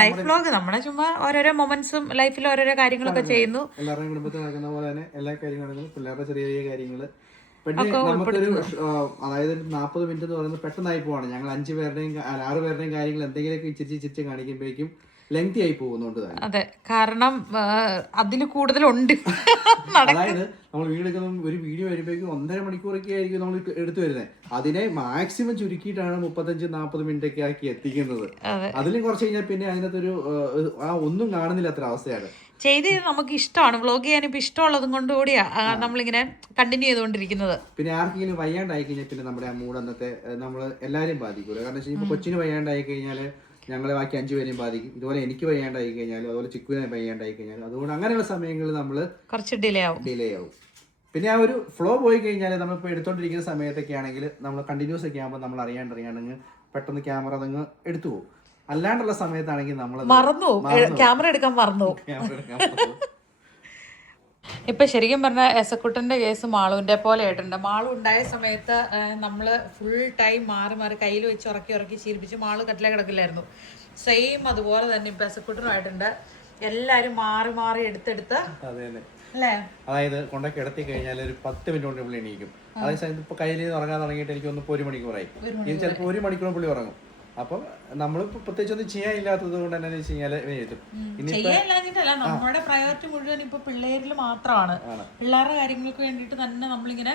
ലൈഫ് വ്ലോഗ് നമ്മളെ ചുമ്മാ ഓരോരോ മൊമെന്റ്സും ലൈഫിൽ ഓരോരോ കാര്യങ്ങളൊക്കെ ചെയ്യുന്നു. എല്ലാവരുടെയും കുടുംബത്തിൽ നടക്കുന്ന പോലെ തന്നെ എല്ലാ കാര്യങ്ങളും പിള്ളേരുടെ ചെറിയ ചെറിയ കാര്യങ്ങൾ. പിന്നെ നമുക്കൊരു അതായത് 40 മിനിറ്റ് എന്ന് പറയുന്നത് പെട്ടെന്നായി പോവാണ്. ഞങ്ങൾ 6 പേരുടെയും കാര്യങ്ങൾ എന്തെങ്കിലുമൊക്കെ ഇച്ചിരി കാണിക്കുമ്പോഴേക്കും ലെങ്തി ആയി പോകുന്നുണ്ട്. അതെ, കാരണം അതിൽ കൂടുതലുണ്ട്. അതായത് നമ്മൾ ഒരു വീഡിയോ വരുമ്പോഴേക്കും 1.5 മണിക്കൂറൊക്കെ ആയിരിക്കും നമ്മൾ എടുത്തു വരുന്നത്. അതിനെ മാക്സിമം ചുരുക്കിയിട്ടാണ് 35-40 മിനിറ്റ് ഒക്കെ ആക്കി എത്തിക്കുന്നത്. അതിലും കുറച്ച് കഴിഞ്ഞാൽ പിന്നെ അതിനകത്തൊരു ഒന്നും കാണുന്നില്ല അത്ര അവസ്ഥയാണ്. ചെയ്ത് നമുക്ക് ഇഷ്ടമാണ് വ്ളോഗ് ചെയ്യാൻ. ഇപ്പൊ ഇഷ്ടമുള്ളതും കൊണ്ടുകൂടിയാ നമ്മളിങ്ങനെ കണ്ടിന്യൂ ചെയ്തുകൊണ്ടിരിക്കുന്നത്. പിന്നെ ആർക്കെങ്കിലും വയ്യാണ്ടായി കഴിഞ്ഞാൽ പിന്നെ നമ്മുടെ ആ മൂഡ് അന്നത്തെ നമ്മൾ എല്ലാവരും ബാധിക്കൂല. കാരണം ഇപ്പൊ കൊച്ചിന് വയ്യാണ്ടായി കഴിഞ്ഞാൽ ഞങ്ങളെ ബാക്കി 5 പേരെയും ബാധിക്കും. ഇതുപോലെ എനിക്ക് വയ്യാണ്ടായി കഴിഞ്ഞാലും അതുപോലെ ചിക്കുവിനെ വയ്യാണ്ടായി കഴിഞ്ഞാലും അതുകൊണ്ട് അങ്ങനെയുള്ള സമയങ്ങളിൽ നമ്മൾ കുറച്ച് ഡിലേ ആവും. പിന്നെ ആ ഒരു ഫ്ലോ പോയി കഴിഞ്ഞാൽ നമ്മളിപ്പോൾ എടുത്തോണ്ടിരിക്കുന്ന സമയത്തൊക്കെ ആണെങ്കിൽ നമ്മൾ കണ്ടിന്യൂസ് ഒക്കെ ആകുമ്പോൾ നമ്മൾ അറിയാണ്ടങ്ങ് പെട്ടെന്ന് ക്യാമറ അതങ്ങ് എടുത്തു പോകും. അല്ലാണ്ടുള്ള സമയത്താണെങ്കിൽ നമ്മൾ മറന്നു ക്യാമറ എടുക്കാൻ മറന്നു. ഇപ്പൊ ശരിക്കും പറഞ്ഞാൽ എസക്കുട്ടന്റെ കേസ് മാളുവിന്റെ പോലെ ആയിട്ടുണ്ട്. മാളു ഉണ്ടായ സമയത്ത് നമ്മള് ഫുൾ ടൈം മാറി കയ്യിൽ വെച്ച് ഉറക്കി ശീലിപ്പിച്ച് മാളു കട്ടില കിടക്കില്ലായിരുന്നു. സെയിം അതുപോലെ തന്നെ ഇപ്പൊ എസക്കുട്ടനുമായിട്ടുണ്ട്. എല്ലാരും മാറി എടുത്തെടുത്ത് അല്ലേ. അതായത് കൊണ്ടൊക്കെ കിടത്തി കഴിഞ്ഞാൽ ഒരു 10 മിനിറ്റ് കൊണ്ട് പുള്ളി എണീക്കും. അതേസമയത്ത് ഇപ്പൊ കയ്യിൽ ഉറങ്ങാൻ തുടങ്ങിയിട്ട് എനിക്ക് ഒന്ന് 1 മണിക്കൂറായി. ഇത് ചിലപ്പോൾ 1 മണിക്കൂർ പുള്ളി ഉറങ്ങും. അപ്പം നമ്മൾ പ്രത്യേകിച്ച് ഒന്നും ചെയ്യാനില്ലാത്തത് കൊണ്ട് തന്നെ വെച്ച് കഴിഞ്ഞാൽ നമ്മുടെ പ്രയോറിറ്റി മുഴുവൻ ഇപ്പൊ പിള്ളേരിൽ മാത്രമാണ്. പിള്ളേരുടെ കാര്യങ്ങൾക്ക് വേണ്ടിട്ട് തന്നെ നമ്മളിങ്ങനെ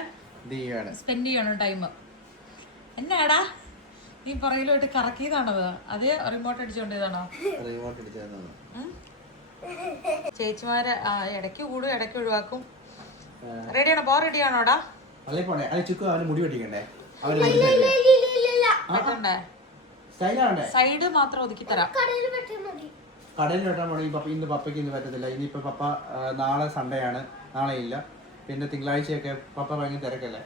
സ്പെൻഡ് ചെയ്യണം ടൈം. എന്നാടാ നീ പുറകിലോട്ട് കറക്കിയതാണത്? അതേ റിമോട്ട് അടിച്ചോണ്ടതാണോ? ചേച്ചിമാര് ഇടയ്ക്ക് കൂടും ഇടയ്ക്ക് ഒഴിവാക്കും. റെഡിയാണോ? പോ റെഡിയാണോടാ? മുടി വെട്ടിക്കണ്ടേ? സൈഡ് മാത്രം ഒതുക്കി തരാം. കടയിൽ വെട്ടാൻ പോണി. ഇന്ന് പപ്പയ്ക്ക് ഇന്ന് പറ്റത്തില്ല. ഇനിയിപ്പോ പപ്പ നാളെ സൺഡേ ആണ്, നാളെ ഇല്ല. പിന്നെ തിങ്കളാഴ്ചയൊക്കെ പപ്പ ഭയങ്കര തിരക്കല്ലേ.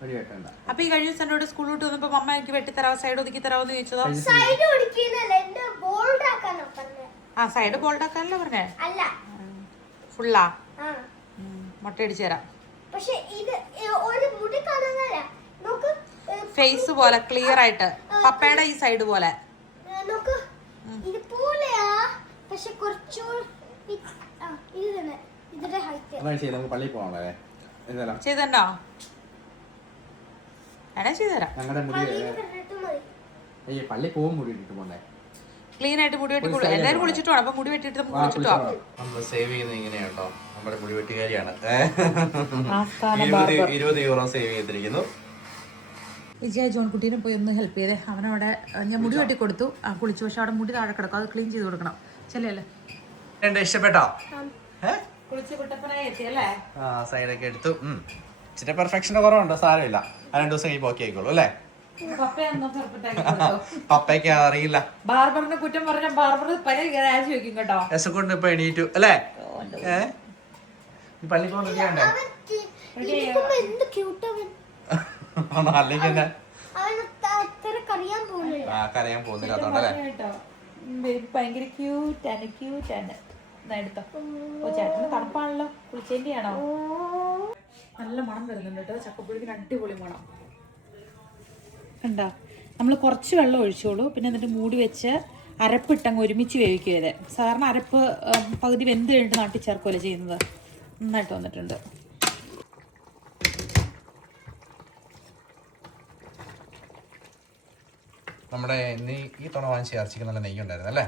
മുടി വെട്ടണ്ട. അപ്പൊ ഈ കഴിഞ്ഞ ദിവസം എന്നോട് സ്കൂൾ വിട്ട് വന്നപ്പോ അമ്മ എനിക്ക് വെട്ടിത്തരാവോ സൈഡ് ഒതുക്കി തരാവോന്ന് ചോദിച്ചതോ? ആ സൈഡ് ബോൾഡ് ആക്കാനല്ലേ പറഞ്ഞേ? ഫുള്ളാ മുട്ട അടിച്ചു തരാം. ഫേസ് പോലെ ക്ലിയർ ആയിട്ട് പപ്പയുടെ ഈ സൈഡ് പോലെ. ചെയ്തോ? എടാ ചെയ്തുതരാം. ക്ലീൻ ആയിട്ട് മുടി വെട്ടി എല്ലാവരും കുളിച്ചിട്ട് വേണം. അപ്പൊ മുടി വെട്ടിട്ട് നമുക്ക് കുളിച്ചിട്ട് പോവാം. സേവ് ചെയ്യുന്നത് ഇങ്ങനെയാട്ടോ. നമ്മുടെ മുടി വെട്ടുകാരിയാണ്. 20 യൂറോ സേവ് ചെയ്തിരിക്കുന്നു. വിജയ ജോൺകുട്ടീനെ പോയി ഒന്ന് ഹെൽപ്പ് ചെയ്തേ. അവനവിടെ ഞാൻ മുടി വെട്ടി കൊടുത്തു, കുളിച്ചു. പക്ഷെ അവിടെ മുടി താഴെ കിടക്കും, അത് ക്ലീൻ ചെയ്ത് കൊടുക്കണം. ചെല്ലല്ലേ ഇഷ്ടപ്പെട്ടോ? കുളിച്ച് കുട്ടപ്പനായി എത്തിയല്ലേ? ആ സൈഡൊക്കെ എടുത്തു. ഇച്ചിരി പെർഫെക്ഷന്റെ കുറവുണ്ട്, സാരമില്ല. 2 ദിവസം കഴിഞ്ഞ് ഓക്കെ ആയിക്കോളൂ അല്ലേ? പപ്പയ്ക്ക് അറിയില്ല. ബാർബറിനെ കുറ്റം പറഞ്ഞ ബാർബർ പല രാജി വെക്കും കേട്ടോ. കൊണ്ട് ഇപ്പൊ എണീറ്റു അല്ലേ? പള്ളിക്കൊണ്ട് റെഡിയാണ്ടേ? അല്ലെങ്കിൽ കരയാൻ പോകുന്നില്ല അതുകൊണ്ടല്ലേ? ഭയങ്കര ക്യൂട്ടാണ്. എടുത്തോ. ഓ ചേട്ടന് തണുപ്പാണല്ലോ, കുളിച്ചേന്റെയാണോ? നല്ല മണം വരുന്നുണ്ട് കേട്ടോ, ചക്കപ്പുഴുക്കിന് അടിപൊളി മണം. കണ്ടോ, നമ്മൾ കുറച്ച് വെള്ളം ഒഴിച്ചോളൂ, പിന്നെ എന്നിട്ട് മൂടി വെച്ച് അരപ്പിട്ടങ്ങ് ഒരുമിച്ച് വേവിക്കുക. സാധാരണ അരപ്പ് പകുതി വെന്ത് കഴിഞ്ഞിട്ട് നാട്ടി ചേർക്കുമല്ലോ ചെയ്യുന്നത്. നന്നായിട്ട് വന്നിട്ടുണ്ട്. നമ്മുടെ ഈ തവണ വാങ്ങിച്ച ഇറച്ചിക്ക് നല്ല നെയ്യ് ഉണ്ടായിരുന്നു അല്ലേ?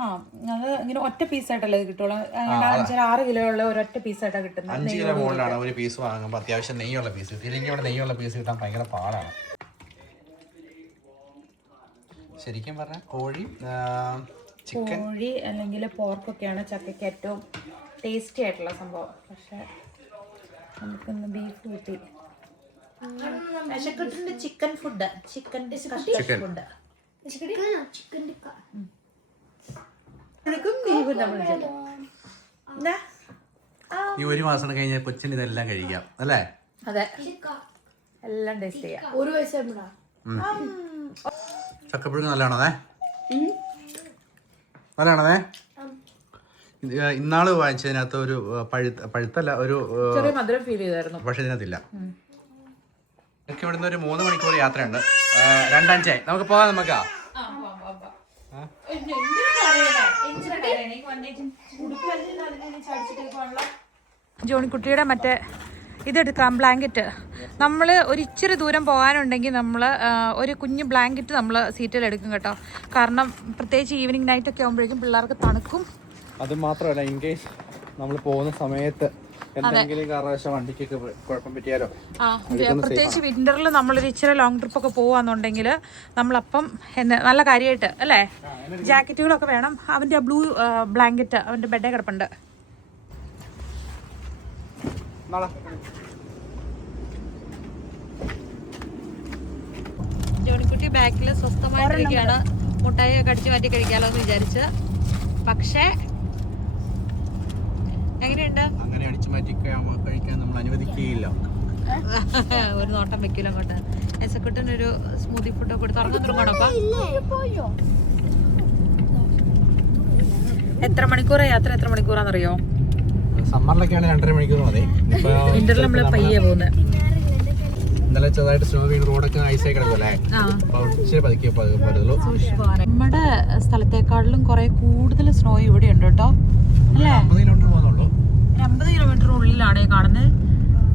ആ, അത് ഇങ്ങനെ ഒറ്റ പീസായിട്ടല്ലേ കിട്ടുള്ളൂ. 5-6 കിലോ ഉള്ള ഒരൊറ്റ പീസായിട്ടാണ് കിട്ടുന്നത്. 5 കിലോ മുകളിലാണ് ഒരു പീസ് വാങ്ങുമ്പോൾ അത്യാവശ്യം നെയ്യുള്ള പീസ് കിട്ടും. ഇല്ലെങ്കിൽ ഇവിടെ നെയ്യുള്ള പീസ് കിട്ടാൻ ഭയങ്കര പാടാണ്. ശരിക്കും പറഞ്ഞാൽ കോഴി അല്ലെങ്കിൽ പോർക്കൊക്കെയാണ് ചക്കയ്ക്ക് ഏറ്റവും ടേസ്റ്റി ആയിട്ടുള്ള സംഭവം. പക്ഷെ നമുക്കിന്ന് ബീഫ് കിട്ടി. ചിക്കൻ ഫുഡ്, ചിക്കൻ്റെ ഫുഡ്. ഈ 1 മാസം കഴിഞ്ഞാൽ കൊച്ചിന് ഇതെല്ലാം കഴിക്കാം അല്ലേ? അതെ, എല്ലാം ടേസ്റ്റ് ചെയ്യാം. 1 വയസ്സാകുമ്പോഴാ ചക്കപ്പുഴുക്ക് നല്ലതാണേ? നല്ലതാണേ? ഇന്നാള് വാങ്ങിച്ചതിനകത്ത് ഒരു പഴുത്തല്ല, ഒരു ചെറിയ മധുരം ഫീൽ ചെയ്തായിരുന്നു. പക്ഷെ ഇതിനകത്തില്ല. എനിക്ക് ഇവിടുന്ന് ഒരു 3 മണിക്കൂർ യാത്രയുണ്ട്. 2:05 നമുക്ക് പോകാം. നമുക്കാ ജോണിക്കുട്ടിയുടെ മറ്റേ ഇതെടുക്കാം, ബ്ലാങ്കറ്റ്. നമ്മൾ ഒരു ഇച്ചിരി ദൂരം പോകാനുണ്ടെങ്കിൽ നമ്മൾ ഒരു കുഞ്ഞു ബ്ലാങ്കറ്റ് നമ്മൾ സീറ്റിൽ എടുക്കും കേട്ടോ. കാരണം പ്രത്യേകിച്ച് ഈവനിങ് നൈറ്റ് ഒക്കെ ആകുമ്പോഴേക്കും പിള്ളേർക്ക് തണുക്കും. അത് മാത്രമല്ല, ഇൻ കേസ് നമ്മൾ പോകുന്ന സമയത്ത് എന്തെങ്കിലും കാരണവശാൽ വണ്ടിക്കൊക്കെ കുഴപ്പം പറ്റിയാലോ. പ്രത്യേകിച്ച് വിന്ററിൽ നമ്മളൊരു ഇച്ചിരി ലോങ് ട്രിപ്പ് ഒക്കെ പോവാന്നുണ്ടെങ്കിൽ നമ്മളപ്പം നല്ല കാര്യമായിട്ട് അല്ലേ ജാക്കറ്റുകളൊക്കെ വേണം. അവൻ്റെ ബ്ലൂ ബ്ലാങ്കറ്റ് അവൻ്റെ ബെഡേ കിടപ്പുണ്ട്. ജോണിക്കുട്ടി ബാക്കിൽ സ്വസ്ഥമായിട്ടിരിക്കുകയാണ്. മുട്ടായി ഒക്കെ അടിച്ചു മാറ്റി കഴിക്കാലോ എന്ന് വിചാരിച്ച്. പക്ഷേ എങ്ങനെയുണ്ട്? അങ്ങനെ അടിച്ചു മാറ്റി കഴിക്കാൻ നമ്മൾ അനുവദിക്കുകയില്ല. ഒരു നോട്ടം വെക്കില്ല അങ്ങോട്ട്. എസക്കുട്ടനൊരു സ്മൂത്തി ഫുഡൊക്കെ കൊടുത്ത് ഇറങ്ങുന്നുണ്ടോപ്പാ. എത്ര മണിക്കൂറാ യാത്ര? എത്ര മണിക്കൂറാന്നറിയോ? സമ്മറിലൊക്കെയാണ് 2.5 മണിക്കൂർ മതി. വിന്ററിൽ നമ്മള് പയ്യെ പോകുന്നത്. ഇന്നലെ ചെറുതായിട്ട് സ്നോ വീണ് റോഡൊക്കെ ഐസായി കിടക്കുമല്ലേ? നമ്മുടെ സ്ഥലത്തെക്കാളിലും കുറെ കൂടുതൽ സ്നോ ഇവിടെ ഉണ്ട് കേട്ടോ അല്ലേ? 50 കിലോമീറ്റർ ഉള്ളിലാണ് ഈ കാണുന്നത്.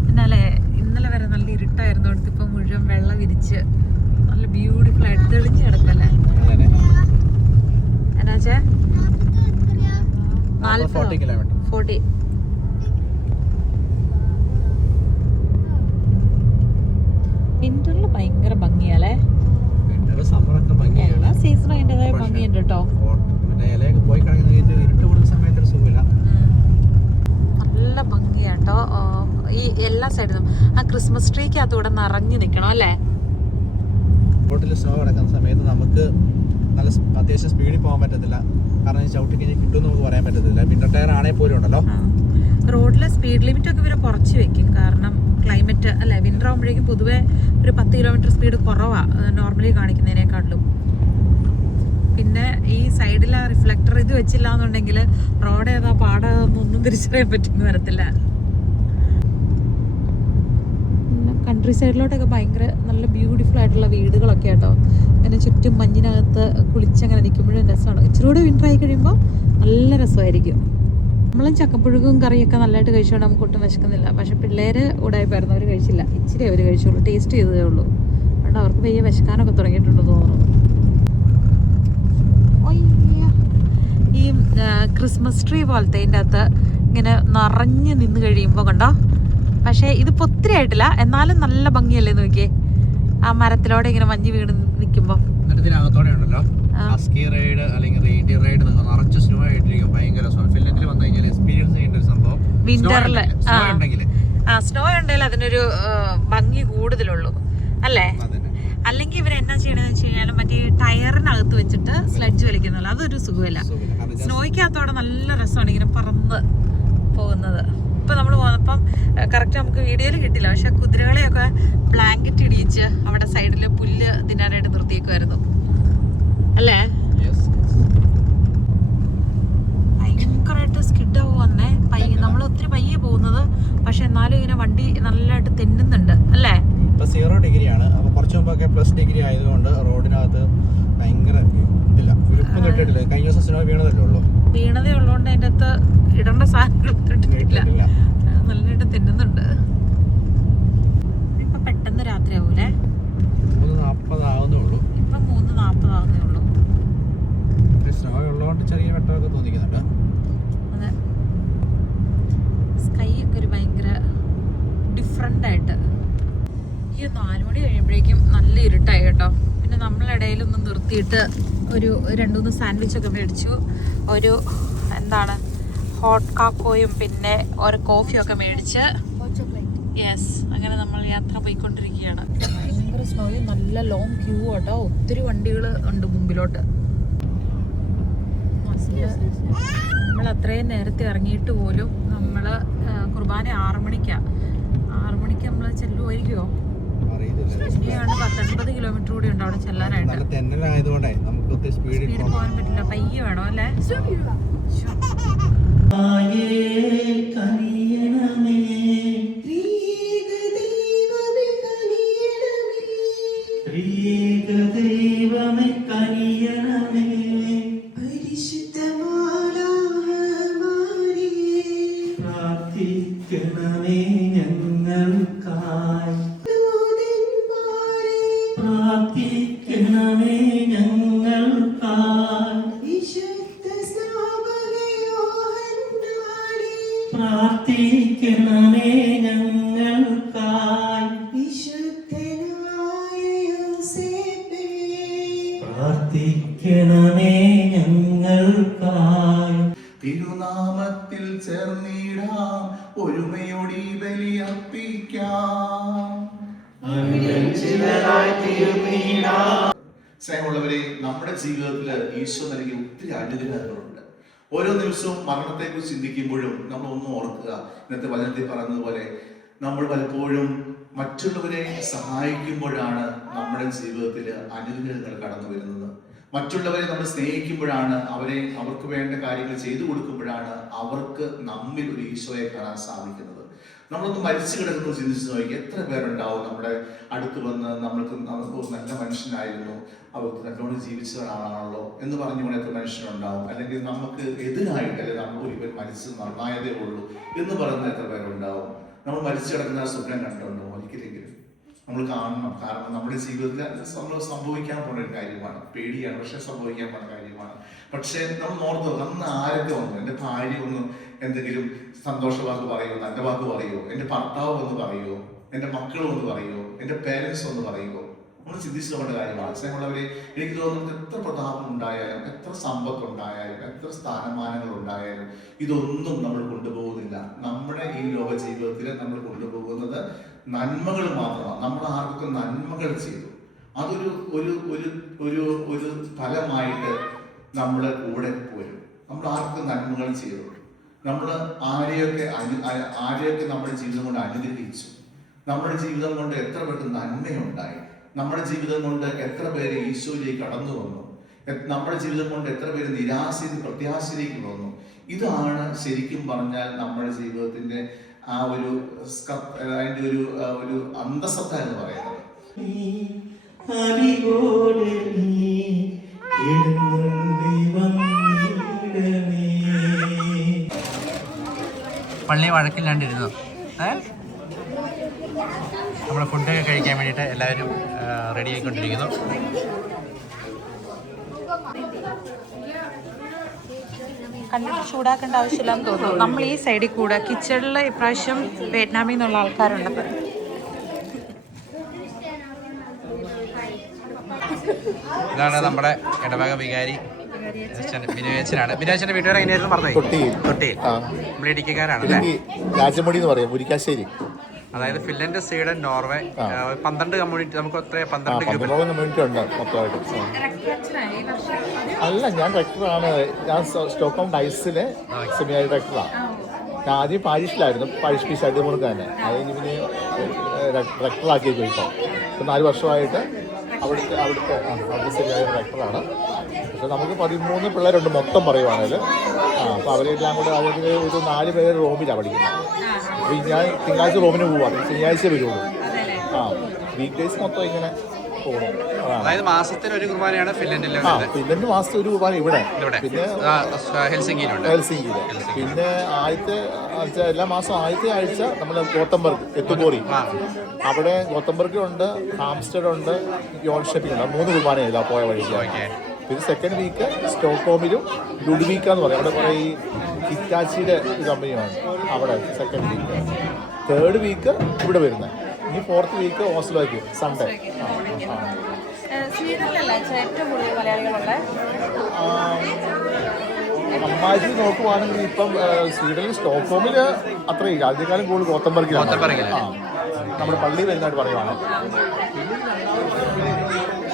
എന്നാലേ ഇന്നലെ വരെ നല്ല ഇരുട്ടായിരുന്നു. അടുത്ത് ഇപ്പൊ മുഴുവൻ വെള്ളം വിരിച്ച് നല്ല ബ്യൂട്ടിഫുൾ ആയിട്ട് തെളിഞ്ഞ് കിടക്കല്ലേ? എന്നാച്ചേ 40 വിന്ററിൽ ഭയങ്കര ഭംഗിയാലേ. സീസൺ അതിൻ്റെതായ ഭംഗിയുണ്ട് കേട്ടോ. നല്ല ഭംഗിയാട്ടോ ഈ എല്ലാ സൈഡിലും. ആ ക്രിസ്മസ് ട്രീക്കകത്തൂടെ നിറഞ്ഞു നിൽക്കണം അല്ലേ? റോഡിൽ സ്നോ കിടക്കുന്ന സമയത്ത് നമുക്ക് നല്ല അത്യാവശ്യം സ്പീഡിൽ പോകാൻ പറ്റത്തില്ല. കാരണം ചവിട്ടി കഴിഞ്ഞ് കിട്ടുമെന്ന് നമുക്ക് പറയാൻ പറ്റത്തില്ല. വിന്റർ ടയർ ആണെങ്കിൽ പോലും ഉണ്ടല്ലോ. റോഡിലെ സ്പീഡ് ലിമിറ്റ് ഒക്കെ ഇവർ കുറച്ച് വെക്കും. കാരണം ക്ലൈമറ്റ് അല്ലേ, വിന്റർ ആകുമ്പോഴേക്കും പൊതുവെ ഒരു 10 കിലോമീറ്റർ സ്പീഡ് കുറവാണ് നോർമലി കാണിക്കുന്നതിനേക്കാട്ടിലും. പിന്നെ ഈ സൈഡിൽ ആ റിഫ്ലക്ടർ ഇത് വെച്ചില്ല എന്നുണ്ടെങ്കിൽ റോഡ് ഏതാ പാടൊന്നും തിരിച്ചറിയാൻ പറ്റുന്ന വരത്തില്ല. കൺട്രി സൈഡിലോട്ടൊക്കെ ഭയങ്കര നല്ല ബ്യൂട്ടിഫുൾ ആയിട്ടുള്ള വീടുകളൊക്കെ കേട്ടോ. അങ്ങനെ ചുറ്റും മഞ്ഞിനകത്ത് കുളിച്ചങ്ങനെ നിൽക്കുമ്പോഴും രസമാണ്. ഇച്ചിരി കൂടെ വിന്റർ ആയി കഴിയുമ്പോൾ നല്ല രസമായിരിക്കും. നമ്മളും ചക്കപ്പുഴുക്കും കറിയൊക്കെ നല്ലതായിട്ട് കഴിച്ചുകൊണ്ട് നമുക്ക് ഒട്ടും വിശക്കുന്നില്ല. പക്ഷെ പിള്ളേര് ഉടായിപ്പായിരുന്നു, അവർ കഴിച്ചില്ല. ഇച്ചിരി അവർ കഴിച്ചുള്ളൂ, ടേസ്റ്റ് ചെയ്തതേ ഉള്ളൂ. അതുകൊണ്ട് അവർക്ക് പയ്യെ വിശക്കാനൊക്കെ തുടങ്ങിയിട്ടുണ്ടെന്ന് തോന്നുന്നു. ഈ ക്രിസ്മസ് ട്രീ പോലത്തെ ഇതിൻ്റെ അകത്ത് ഇങ്ങനെ നിറഞ്ഞ് നിന്ന് കഴിയുമ്പോൾ കണ്ടോ. പക്ഷേ ഇതിപ്പോൾ ഒത്തിരി ആയിട്ടില്ല, എന്നാലും നല്ല ഭംഗിയല്ലേ നോക്കിയേ. ആ മരത്തിലൂടെ ഇങ്ങനെ മഞ്ഞ് വീണ് നിൽക്കുമ്പോൾ ഇതിനകത്തോടെ ഉണ്ടല്ലോ സ്കീ റൈഡ് അല്ലെങ്കിൽ റെയിൻഡിയർ റൈഡ് നിറച്ച് സ്നോ വിന്ററില് സ്നോ ഉണ്ടെങ്കിൽ അതിനൊരു ഭംഗി കൂടുതലുള്ളൂ അല്ലേ? അല്ലെങ്കിൽ ഇവരെന്നാ ചെയ്യണമെന്ന് വെച്ച് കഴിഞ്ഞാൽ മറ്റേ ടയറിനകത്ത് വെച്ചിട്ട് സ്ലെഡ്ജ് വലിക്കുന്നുള്ളൂ, അതൊരു സുഖമില്ല. സ്നോയ്ക്കകത്തോടെ നല്ല രസമാണ് ഇങ്ങനെ പറന്ന് പോകുന്നത്. ഇപ്പൊ നമ്മൾ പോന്നപ്പം കറക്റ്റ് നമുക്ക് വീഡിയോയിൽ കിട്ടില്ല, പക്ഷെ കുതിരകളെയൊക്കെ ബ്ലാങ്കറ്റ് ഇടിയിച്ച് അവിടെ സൈഡില് പുല്ല് തിന്നാനായിട്ട് നിർത്തിയേക്കുമായിരുന്നു അല്ലേ? ഭയങ്കരമായിട്ട് സ്കിഡാവും വന്നേ. നമ്മൾ ഒത്തിരി പയ്യെ പോകുന്നത്, പക്ഷെ എന്നാലും ഇങ്ങനെ വണ്ടി നല്ലതായിട്ട് തെന്നുന്നുണ്ട് അല്ലേ? ഇപ്പൊ 0 ഡിഗ്രിയാണ്. അപ്പൊ കുറച്ച് മുമ്പൊക്കെ +ഡിഗ്രി ആയതുകൊണ്ട് റോഡിനകത്ത് ഭയങ്കര ഇതില്ല, ഉരുപ്പം കിട്ടിയിട്ടില്ല. കഴിഞ്ഞ ദിവസം സ്നോ വീണതല്ലേ ഉള്ളൂ, വീണതേ ഉള്ളതുകൊണ്ട് അതിന്റെ അകത്ത് ഇടേണ്ട സാധനങ്ങൾ ഇട്ടിട്ടില്ല, നല്ലതായിട്ട് തിന്നുന്നുണ്ട്. ഇപ്പൊ പെട്ടെന്ന് രാത്രി ആവൂലേ? 3:40 ആവുന്നേ ഉള്ളൂ. ഇപ്പൊ 3:40 ആവുന്നേ ഉള്ളൂ. സ്നോ ഉള്ളതുകൊണ്ട് ചെറിയ വെട്ടമൊക്കെ തോന്നിക്കുന്നുണ്ട്. അതെ, സ്കൈ ഒക്കെ ഒരു ഭയങ്കര ഡിഫറെന്റ് ആയിട്ട്. ഈ 4 മണി കഴിയുമ്പോഴേക്കും നല്ല ഇരുട്ടായി കേട്ടോ. പിന്നെ നമ്മളിടയിലൊന്ന് നിർത്തിയിട്ട് ഒരു 2-3 സാൻഡ്വിച്ച് ഒക്കെ മേടിച്ചു. ഒരു എന്താണ് ഹോട്ട് കാക്കോയും പിന്നെ ഒരു കോഫിയൊക്കെ മേടിച്ച് യെസ്, അങ്ങനെ നമ്മൾ യാത്ര പോയിക്കൊണ്ടിരിക്കുകയാണ്. ഭയങ്കര സ്നോയും നല്ല ലോങ് ക്യൂ കേട്ടോ, ഒത്തിരി വണ്ടികൾ ഉണ്ട് മുമ്പിലോട്ട്. നമ്മൾ അത്രയും നേരത്തെ ഇറങ്ങിയിട്ട് പോലും നമ്മൾ കുർബാന 6 മണിക്കാണ്. 6 മണിക്ക് നമ്മൾ ചെല്ലുമായിരിക്കുമോ? ഇനിയാണ് 10-50 കിലോമീറ്റർ കൂടി ഉണ്ട് അവിടെ ചെല്ലാനായിട്ട്. സ്പീഡിൽ പോകാൻ പറ്റില്ല, പയ്യെ വേണം അല്ലേ? പ്രാർത്ഥിക്കണമേ ഞങ്ങൾക്കായി, പ്രാർത്ഥിക്കണമേ ഞങ്ങൾക്കായി, പ്രാർത്ഥിക്കണമേ ഞങ്ങൾക്കായി. തിരുനാമത്തിൽ ചേർന്നിടാം, ഒരുമയോടി ബലിയർപ്പിക്കാം. സ്നേഹമുള്ളവരെ, നമ്മുടെ ജീവിതത്തിൽ ഈശോ നൽകിയ ഒത്തിരി അനുഗ്രഹങ്ങളുണ്ട്. ഓരോ ദിവസവും മരണത്തെക്കുറിച്ച് ചിന്തിക്കുമ്പോഴും നമ്മൾ ഒന്നും ഓർക്കുക, ഇന്നത്തെ വചനത്തിൽ പറഞ്ഞതുപോലെ നമ്മൾ പലപ്പോഴും മറ്റുള്ളവരെ സഹായിക്കുമ്പോഴാണ് നമ്മുടെ ജീവിതത്തിൽ അനുഗ്രഹങ്ങൾ കടന്നു വരുന്നത്. മറ്റുള്ളവരെ നമ്മൾ സ്നേഹിക്കുമ്പോഴാണ്, അവർക്ക് വേണ്ട കാര്യങ്ങൾ ചെയ്തു കൊടുക്കുമ്പോഴാണ് അവർക്ക് നമ്മിൽ ഒരു ഈശോയെ കാണാൻ സാധിക്കുന്നത്. നമ്മളൊന്ന് മരിച്ചു കിടക്കുന്നത് ചിന്തിച്ച് നോക്കി, എത്ര പേരുണ്ടാവും നമ്മുടെ അടുത്ത് വന്ന് നമുക്ക് നല്ല മനുഷ്യനായിരുന്നു, അവർക്ക് നല്ലോണം ജീവിച്ച ആളാണല്ലോ എന്ന് പറഞ്ഞുകൊണ്ട് എത്ര മനുഷ്യരുണ്ടാവും. അല്ലെങ്കിൽ നമുക്ക് എതിരായിട്ട്, അല്ലെങ്കിൽ നമ്മൾ ഇവർ മരിച്ച് നന്നായതേ ഉള്ളൂ എന്ന് പറയുന്ന എത്ര പേരുണ്ടാവും. നമ്മൾ മരിച്ചു കിടക്കുന്ന സ്വപ്നം കണ്ടുണ്ടോ? ഒരിക്കലെങ്കിലും നമ്മൾ കാണണം. കാരണം നമ്മുടെ ജീവിതത്തിൽ നമ്മൾ സംഭവിക്കാൻ പോകുന്ന ഒരു കാര്യമാണ്. പേടിയാണ്, പക്ഷെ സംഭവിക്കാൻ പോകുന്ന കാര്യമാണ്. പക്ഷെ നമ്മൾ ഓർത്തോ, അന്ന് ആരൊക്കെ വന്നു, എൻ്റെ ഭാര്യ ഒന്ന് എന്തെങ്കിലും സന്തോഷവാക്ക് പറയുമോ, നല്ല വാക്ക് പറയുമോ, എൻ്റെ ഭർത്താവ് ഒന്ന് പറയുമോ, എൻ്റെ മക്കൾ ഒന്ന് പറയുമോ, എൻ്റെ പേരൻസ് ഒന്ന് പറയുമോ? നമ്മൾ ചിന്തിച്ചു നോക്കേണ്ട കാര്യമാണ്. സ്നേഹമുള്ളവരെ, എനിക്ക് തോന്നുന്നത് എത്ര പ്രതാപം ഉണ്ടായാലും, എത്ര സമ്പത്ത് ഉണ്ടായാലും, എത്ര സ്ഥാനമാനങ്ങൾ ഉണ്ടായാലും ഇതൊന്നും നമ്മൾ കൊണ്ടുപോകുന്നില്ല. നമ്മുടെ ഈ ലോക ജീവിതത്തിൽ നമ്മൾ കൊണ്ടുപോകുന്നത് നന്മകൾ മാത്രമാണ്. നമ്മൾ ആർക്കൊക്കെ നന്മകൾ ചെയ്തു, അതൊരു ഒരു ഒരു ഒരു ഒരു ഫലമായിട്ട് നമ്മുടെ കൂടെ പോരും. നമ്മൾ ആർക്കും നന്മകൾ ചെയ്തു, നമ്മൾ ആരെയൊക്കെ നമ്മുടെ ജീവിതം കൊണ്ട് അനുഗ്രഹിച്ചു, നമ്മുടെ ജീവിതം കൊണ്ട് എത്ര പേർക്ക് നന്മയുണ്ടായി, നമ്മുടെ ജീവിതം കൊണ്ട് എത്ര പേര് ഈശോയിലേക്ക് കടന്നു വന്നു, നമ്മുടെ ജീവിതം കൊണ്ട് എത്ര പേര് നിരാശയിൽ പ്രത്യാശയിലേക്ക് വന്നു. ഇതാണ് ശരിക്കും പറഞ്ഞാൽ നമ്മുടെ ജീവിതത്തിന്റെ ആ ഒരു അതിന്റെ ഒരു അന്തസത്ത എന്ന് പറയുന്നത്. പള്ളി വഴക്കില്ലാണ്ടിരുന്നു. നമ്മുടെ ഫുഡൊക്കെ കഴിക്കാൻ വേണ്ടിയിട്ട് എല്ലാവരും റെഡി ആയിക്കൊണ്ടിരിക്കുന്നു. കണ്ടിട്ട് ചൂടാക്കേണ്ട ആവശ്യമില്ലെന്ന് തോന്നുന്നു. നമ്മൾ ഈ സൈഡിൽ കൂടെ കിച്ചണിൽ ഇപ്രാവശ്യം വിയറ്റ്നാമിൽ നിന്നുള്ള ആൾക്കാരുണ്ട്. ഇതാണ് നമ്മുടെ ഇടവക വികാരി ബിനുവേച്ചനാണ്. ബിനുവേച്ചന്റെ വീട്ടുകാർ എങ്ങനെയായിരുന്നു പറഞ്ഞത്? തൊട്ടിയിൽ. നമ്മൾ ഇടുക്കിക്കാരാണ് അല്ലേ? രാജമുടി എന്ന് പറയും, മുരിക്കാശ്ശേരി. അതായത് ഫിൻലൻഡ്, സ്വീഡൻ, നോർവേ 12 കമ്മ്യൂണിറ്റി. നമുക്ക് എത്ര 12 കമ്മ്യൂണിറ്റി ഉണ്ട് മൊത്തമായിട്ട്. അല്ല, ഞാൻ ഡയറക്ടറാണ്. ഞാൻ സ്റ്റോക്ക്ഹോം ഡൈസിലെ സെമി ഡയറക്ടറാണ്. ഞാൻ ആദ്യം പാരീഷിലായിരുന്നു, പാരീഷ് പീസ് അടിമുറുക്ക് തന്നെ. അത് കഴിഞ്ഞ് പിന്നെ ഡയറക്ടറാക്കിയേക്കും ഇപ്പം 4 വർഷമായിട്ട് അവിടുത്തെ സെമി ഡയറക്ടറാണ്. പക്ഷെ നമുക്ക് 13 പിള്ളേരുണ്ട് മൊത്തം പറയുവാണെങ്കിൽ. അപ്പോൾ അവരെല്ലാം കൂടെ അതിൽ ഒരു 4 പേര് റൂമിലാണ് പഠിക്കുന്നത്. അപ്പോൾ ഞാൻ തിങ്കളാഴ്ച റൂമിന് പോവാം, ശനിയാഴ്ച വരുള്ളൂ. വീക്ക് ഡേയ്സ് മൊത്തം ഇങ്ങനെ പോകണം. അതായത് മാസത്തിൽ ഒരു കുർബാനയാണ് ഫിൻലൻഡിൽ. ഫിൻലൻഡ് മാസത്തിൽ ഒരു കുർബാന ഇവിടെ, പിന്നെ ഹെൽസിംഗിയിൽ. പിന്നെ എല്ലാ മാസവും ആദ്യത്തെ ആഴ്ച നമ്മൾ ഗോത്തംബർഗ് എത്തുപോറി, അവിടെ ഗോത്തംബർഗുണ്ട്, ഹാംസ്റ്റഡ് ഉണ്ട്, യോൺഷെപ്പിംഗ് ഉണ്ട്. 3 കുർബാനയാണ് പോയ വഴിക്ക്. പിന്നെ സെക്കൻഡ് വീക്ക് സ്റ്റോക്ക്ഹോമിലും ലുഡ്വിക്ക എന്ന് പറയും, അവിടെ കുറേ ഈ ഹിറ്റാച്ചിയുടെ കമ്പനിയാണ് അവിടെ സെക്കൻഡ് വീക്ക്. തേർഡ് വീക്ക് ഇവിടെ വരുന്നത്. ഇനി 4th വീക്ക് ഓസ്ലോയ്ക്ക് സൺഡേ. അമ്മാജി നോക്കുവാണെങ്കിൽ ഇപ്പം സ്വീഡനിൽ സ്റ്റോക്ക്ഹോമിൽ അത്രയില്ല, അതിനേക്കാളും കൂടുതൽ ഗോത്തംബർഗിലാണ്. നമ്മുടെ പള്ളി വരുന്നതായിട്ട് പറയുവാണ്.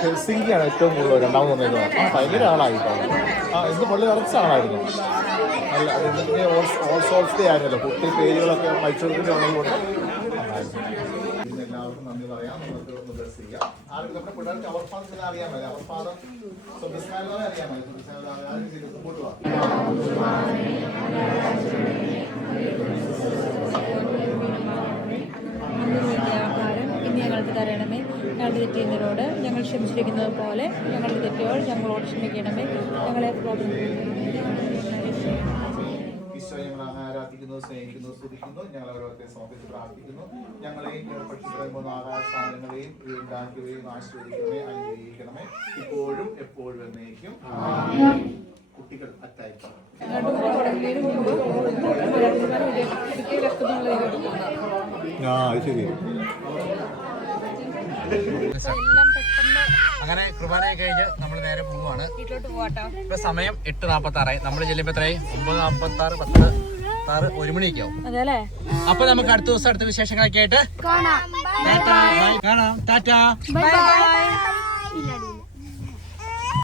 ഹെൽസിങ്കിയാണ് ഏറ്റവും കൂടുതൽ രണ്ടാമത് വന്നേക്കുന്നത്. ഭയങ്കര ആളായിപ്പോൾ. ഇന്ന് പള്ളി നിറച്ച ആളായിരുന്നു. അല്ല, അതിൻ്റെ ഓൾ സോൾസ് ഡേ ആയിരുന്നല്ലോ, ഒത്തിരി പേരുകളൊക്കെ മൈച്ചൂരിൻ്റെ ഉള്ളതുകൊണ്ട് എല്ലാവർക്കും നന്ദി പറയാം. നമുക്ക് ബ്ലസ് ചെയ്യാം. ആരും നമ്മുടെ പിള്ളേർക്ക് അവർ ഫാദർ അറിയാൻ മതി. അവർ ഫാദർ സ്വന്തസ്കാരങ്ങളെ അറിയാൻ മതി. മുമ്പോട്ട് പോകാം. ഇന്ന് ഞങ്ങൾക്ക് തരണമേ. ഞങ്ങളുടെ തെറ്റിയുന്നവരോട് ഞങ്ങൾ ക്ഷമിച്ചിരിക്കുന്നത് പോലെ ഞങ്ങളുടെ തെറ്റുകൾ ഞങ്ങളോട് ക്ഷമിക്കണമേ. ഞങ്ങളെ ആരാധിക്കുന്നു, സ്നേഹിക്കുന്നു, സ്തുതിക്കുന്നു. ഞങ്ങൾ ഓരോരുത്തരെ സമർപ്പിച്ച് പ്രാർത്ഥിക്കുന്നു. ഞങ്ങളെയും പഠിപ്പിക്കുന്ന ആഹാര സാധനങ്ങളെയും ഉണ്ടാക്കിയവരെയും ആശീർവദിക്കണമേ, അനുഗ്രഹിക്കണമേ, ഇപ്പോഴും എപ്പോഴും എന്നേക്കും. കുട്ടികൾ അറ്റായിരിക്കും. ശരി. അങ്ങനെ കുർബാനയെ കഴിഞ്ഞ് നമ്മൾ നേരെ പോവാണ് വീട്ടിലോട്ട്. പോവാട്ടോ. ഇപ്പൊ സമയം 8:46. നമ്മൾ ചെല്ലുമ്പോ എത്രയായി? 9:46, 10:06, 1 മണിയൊക്കെ ആവും. അപ്പൊ നമുക്ക് അടുത്ത ദിവസം അടുത്ത വിശേഷങ്ങളൊക്കെ ആയിട്ട് കാണാം. ടാറ്റാ.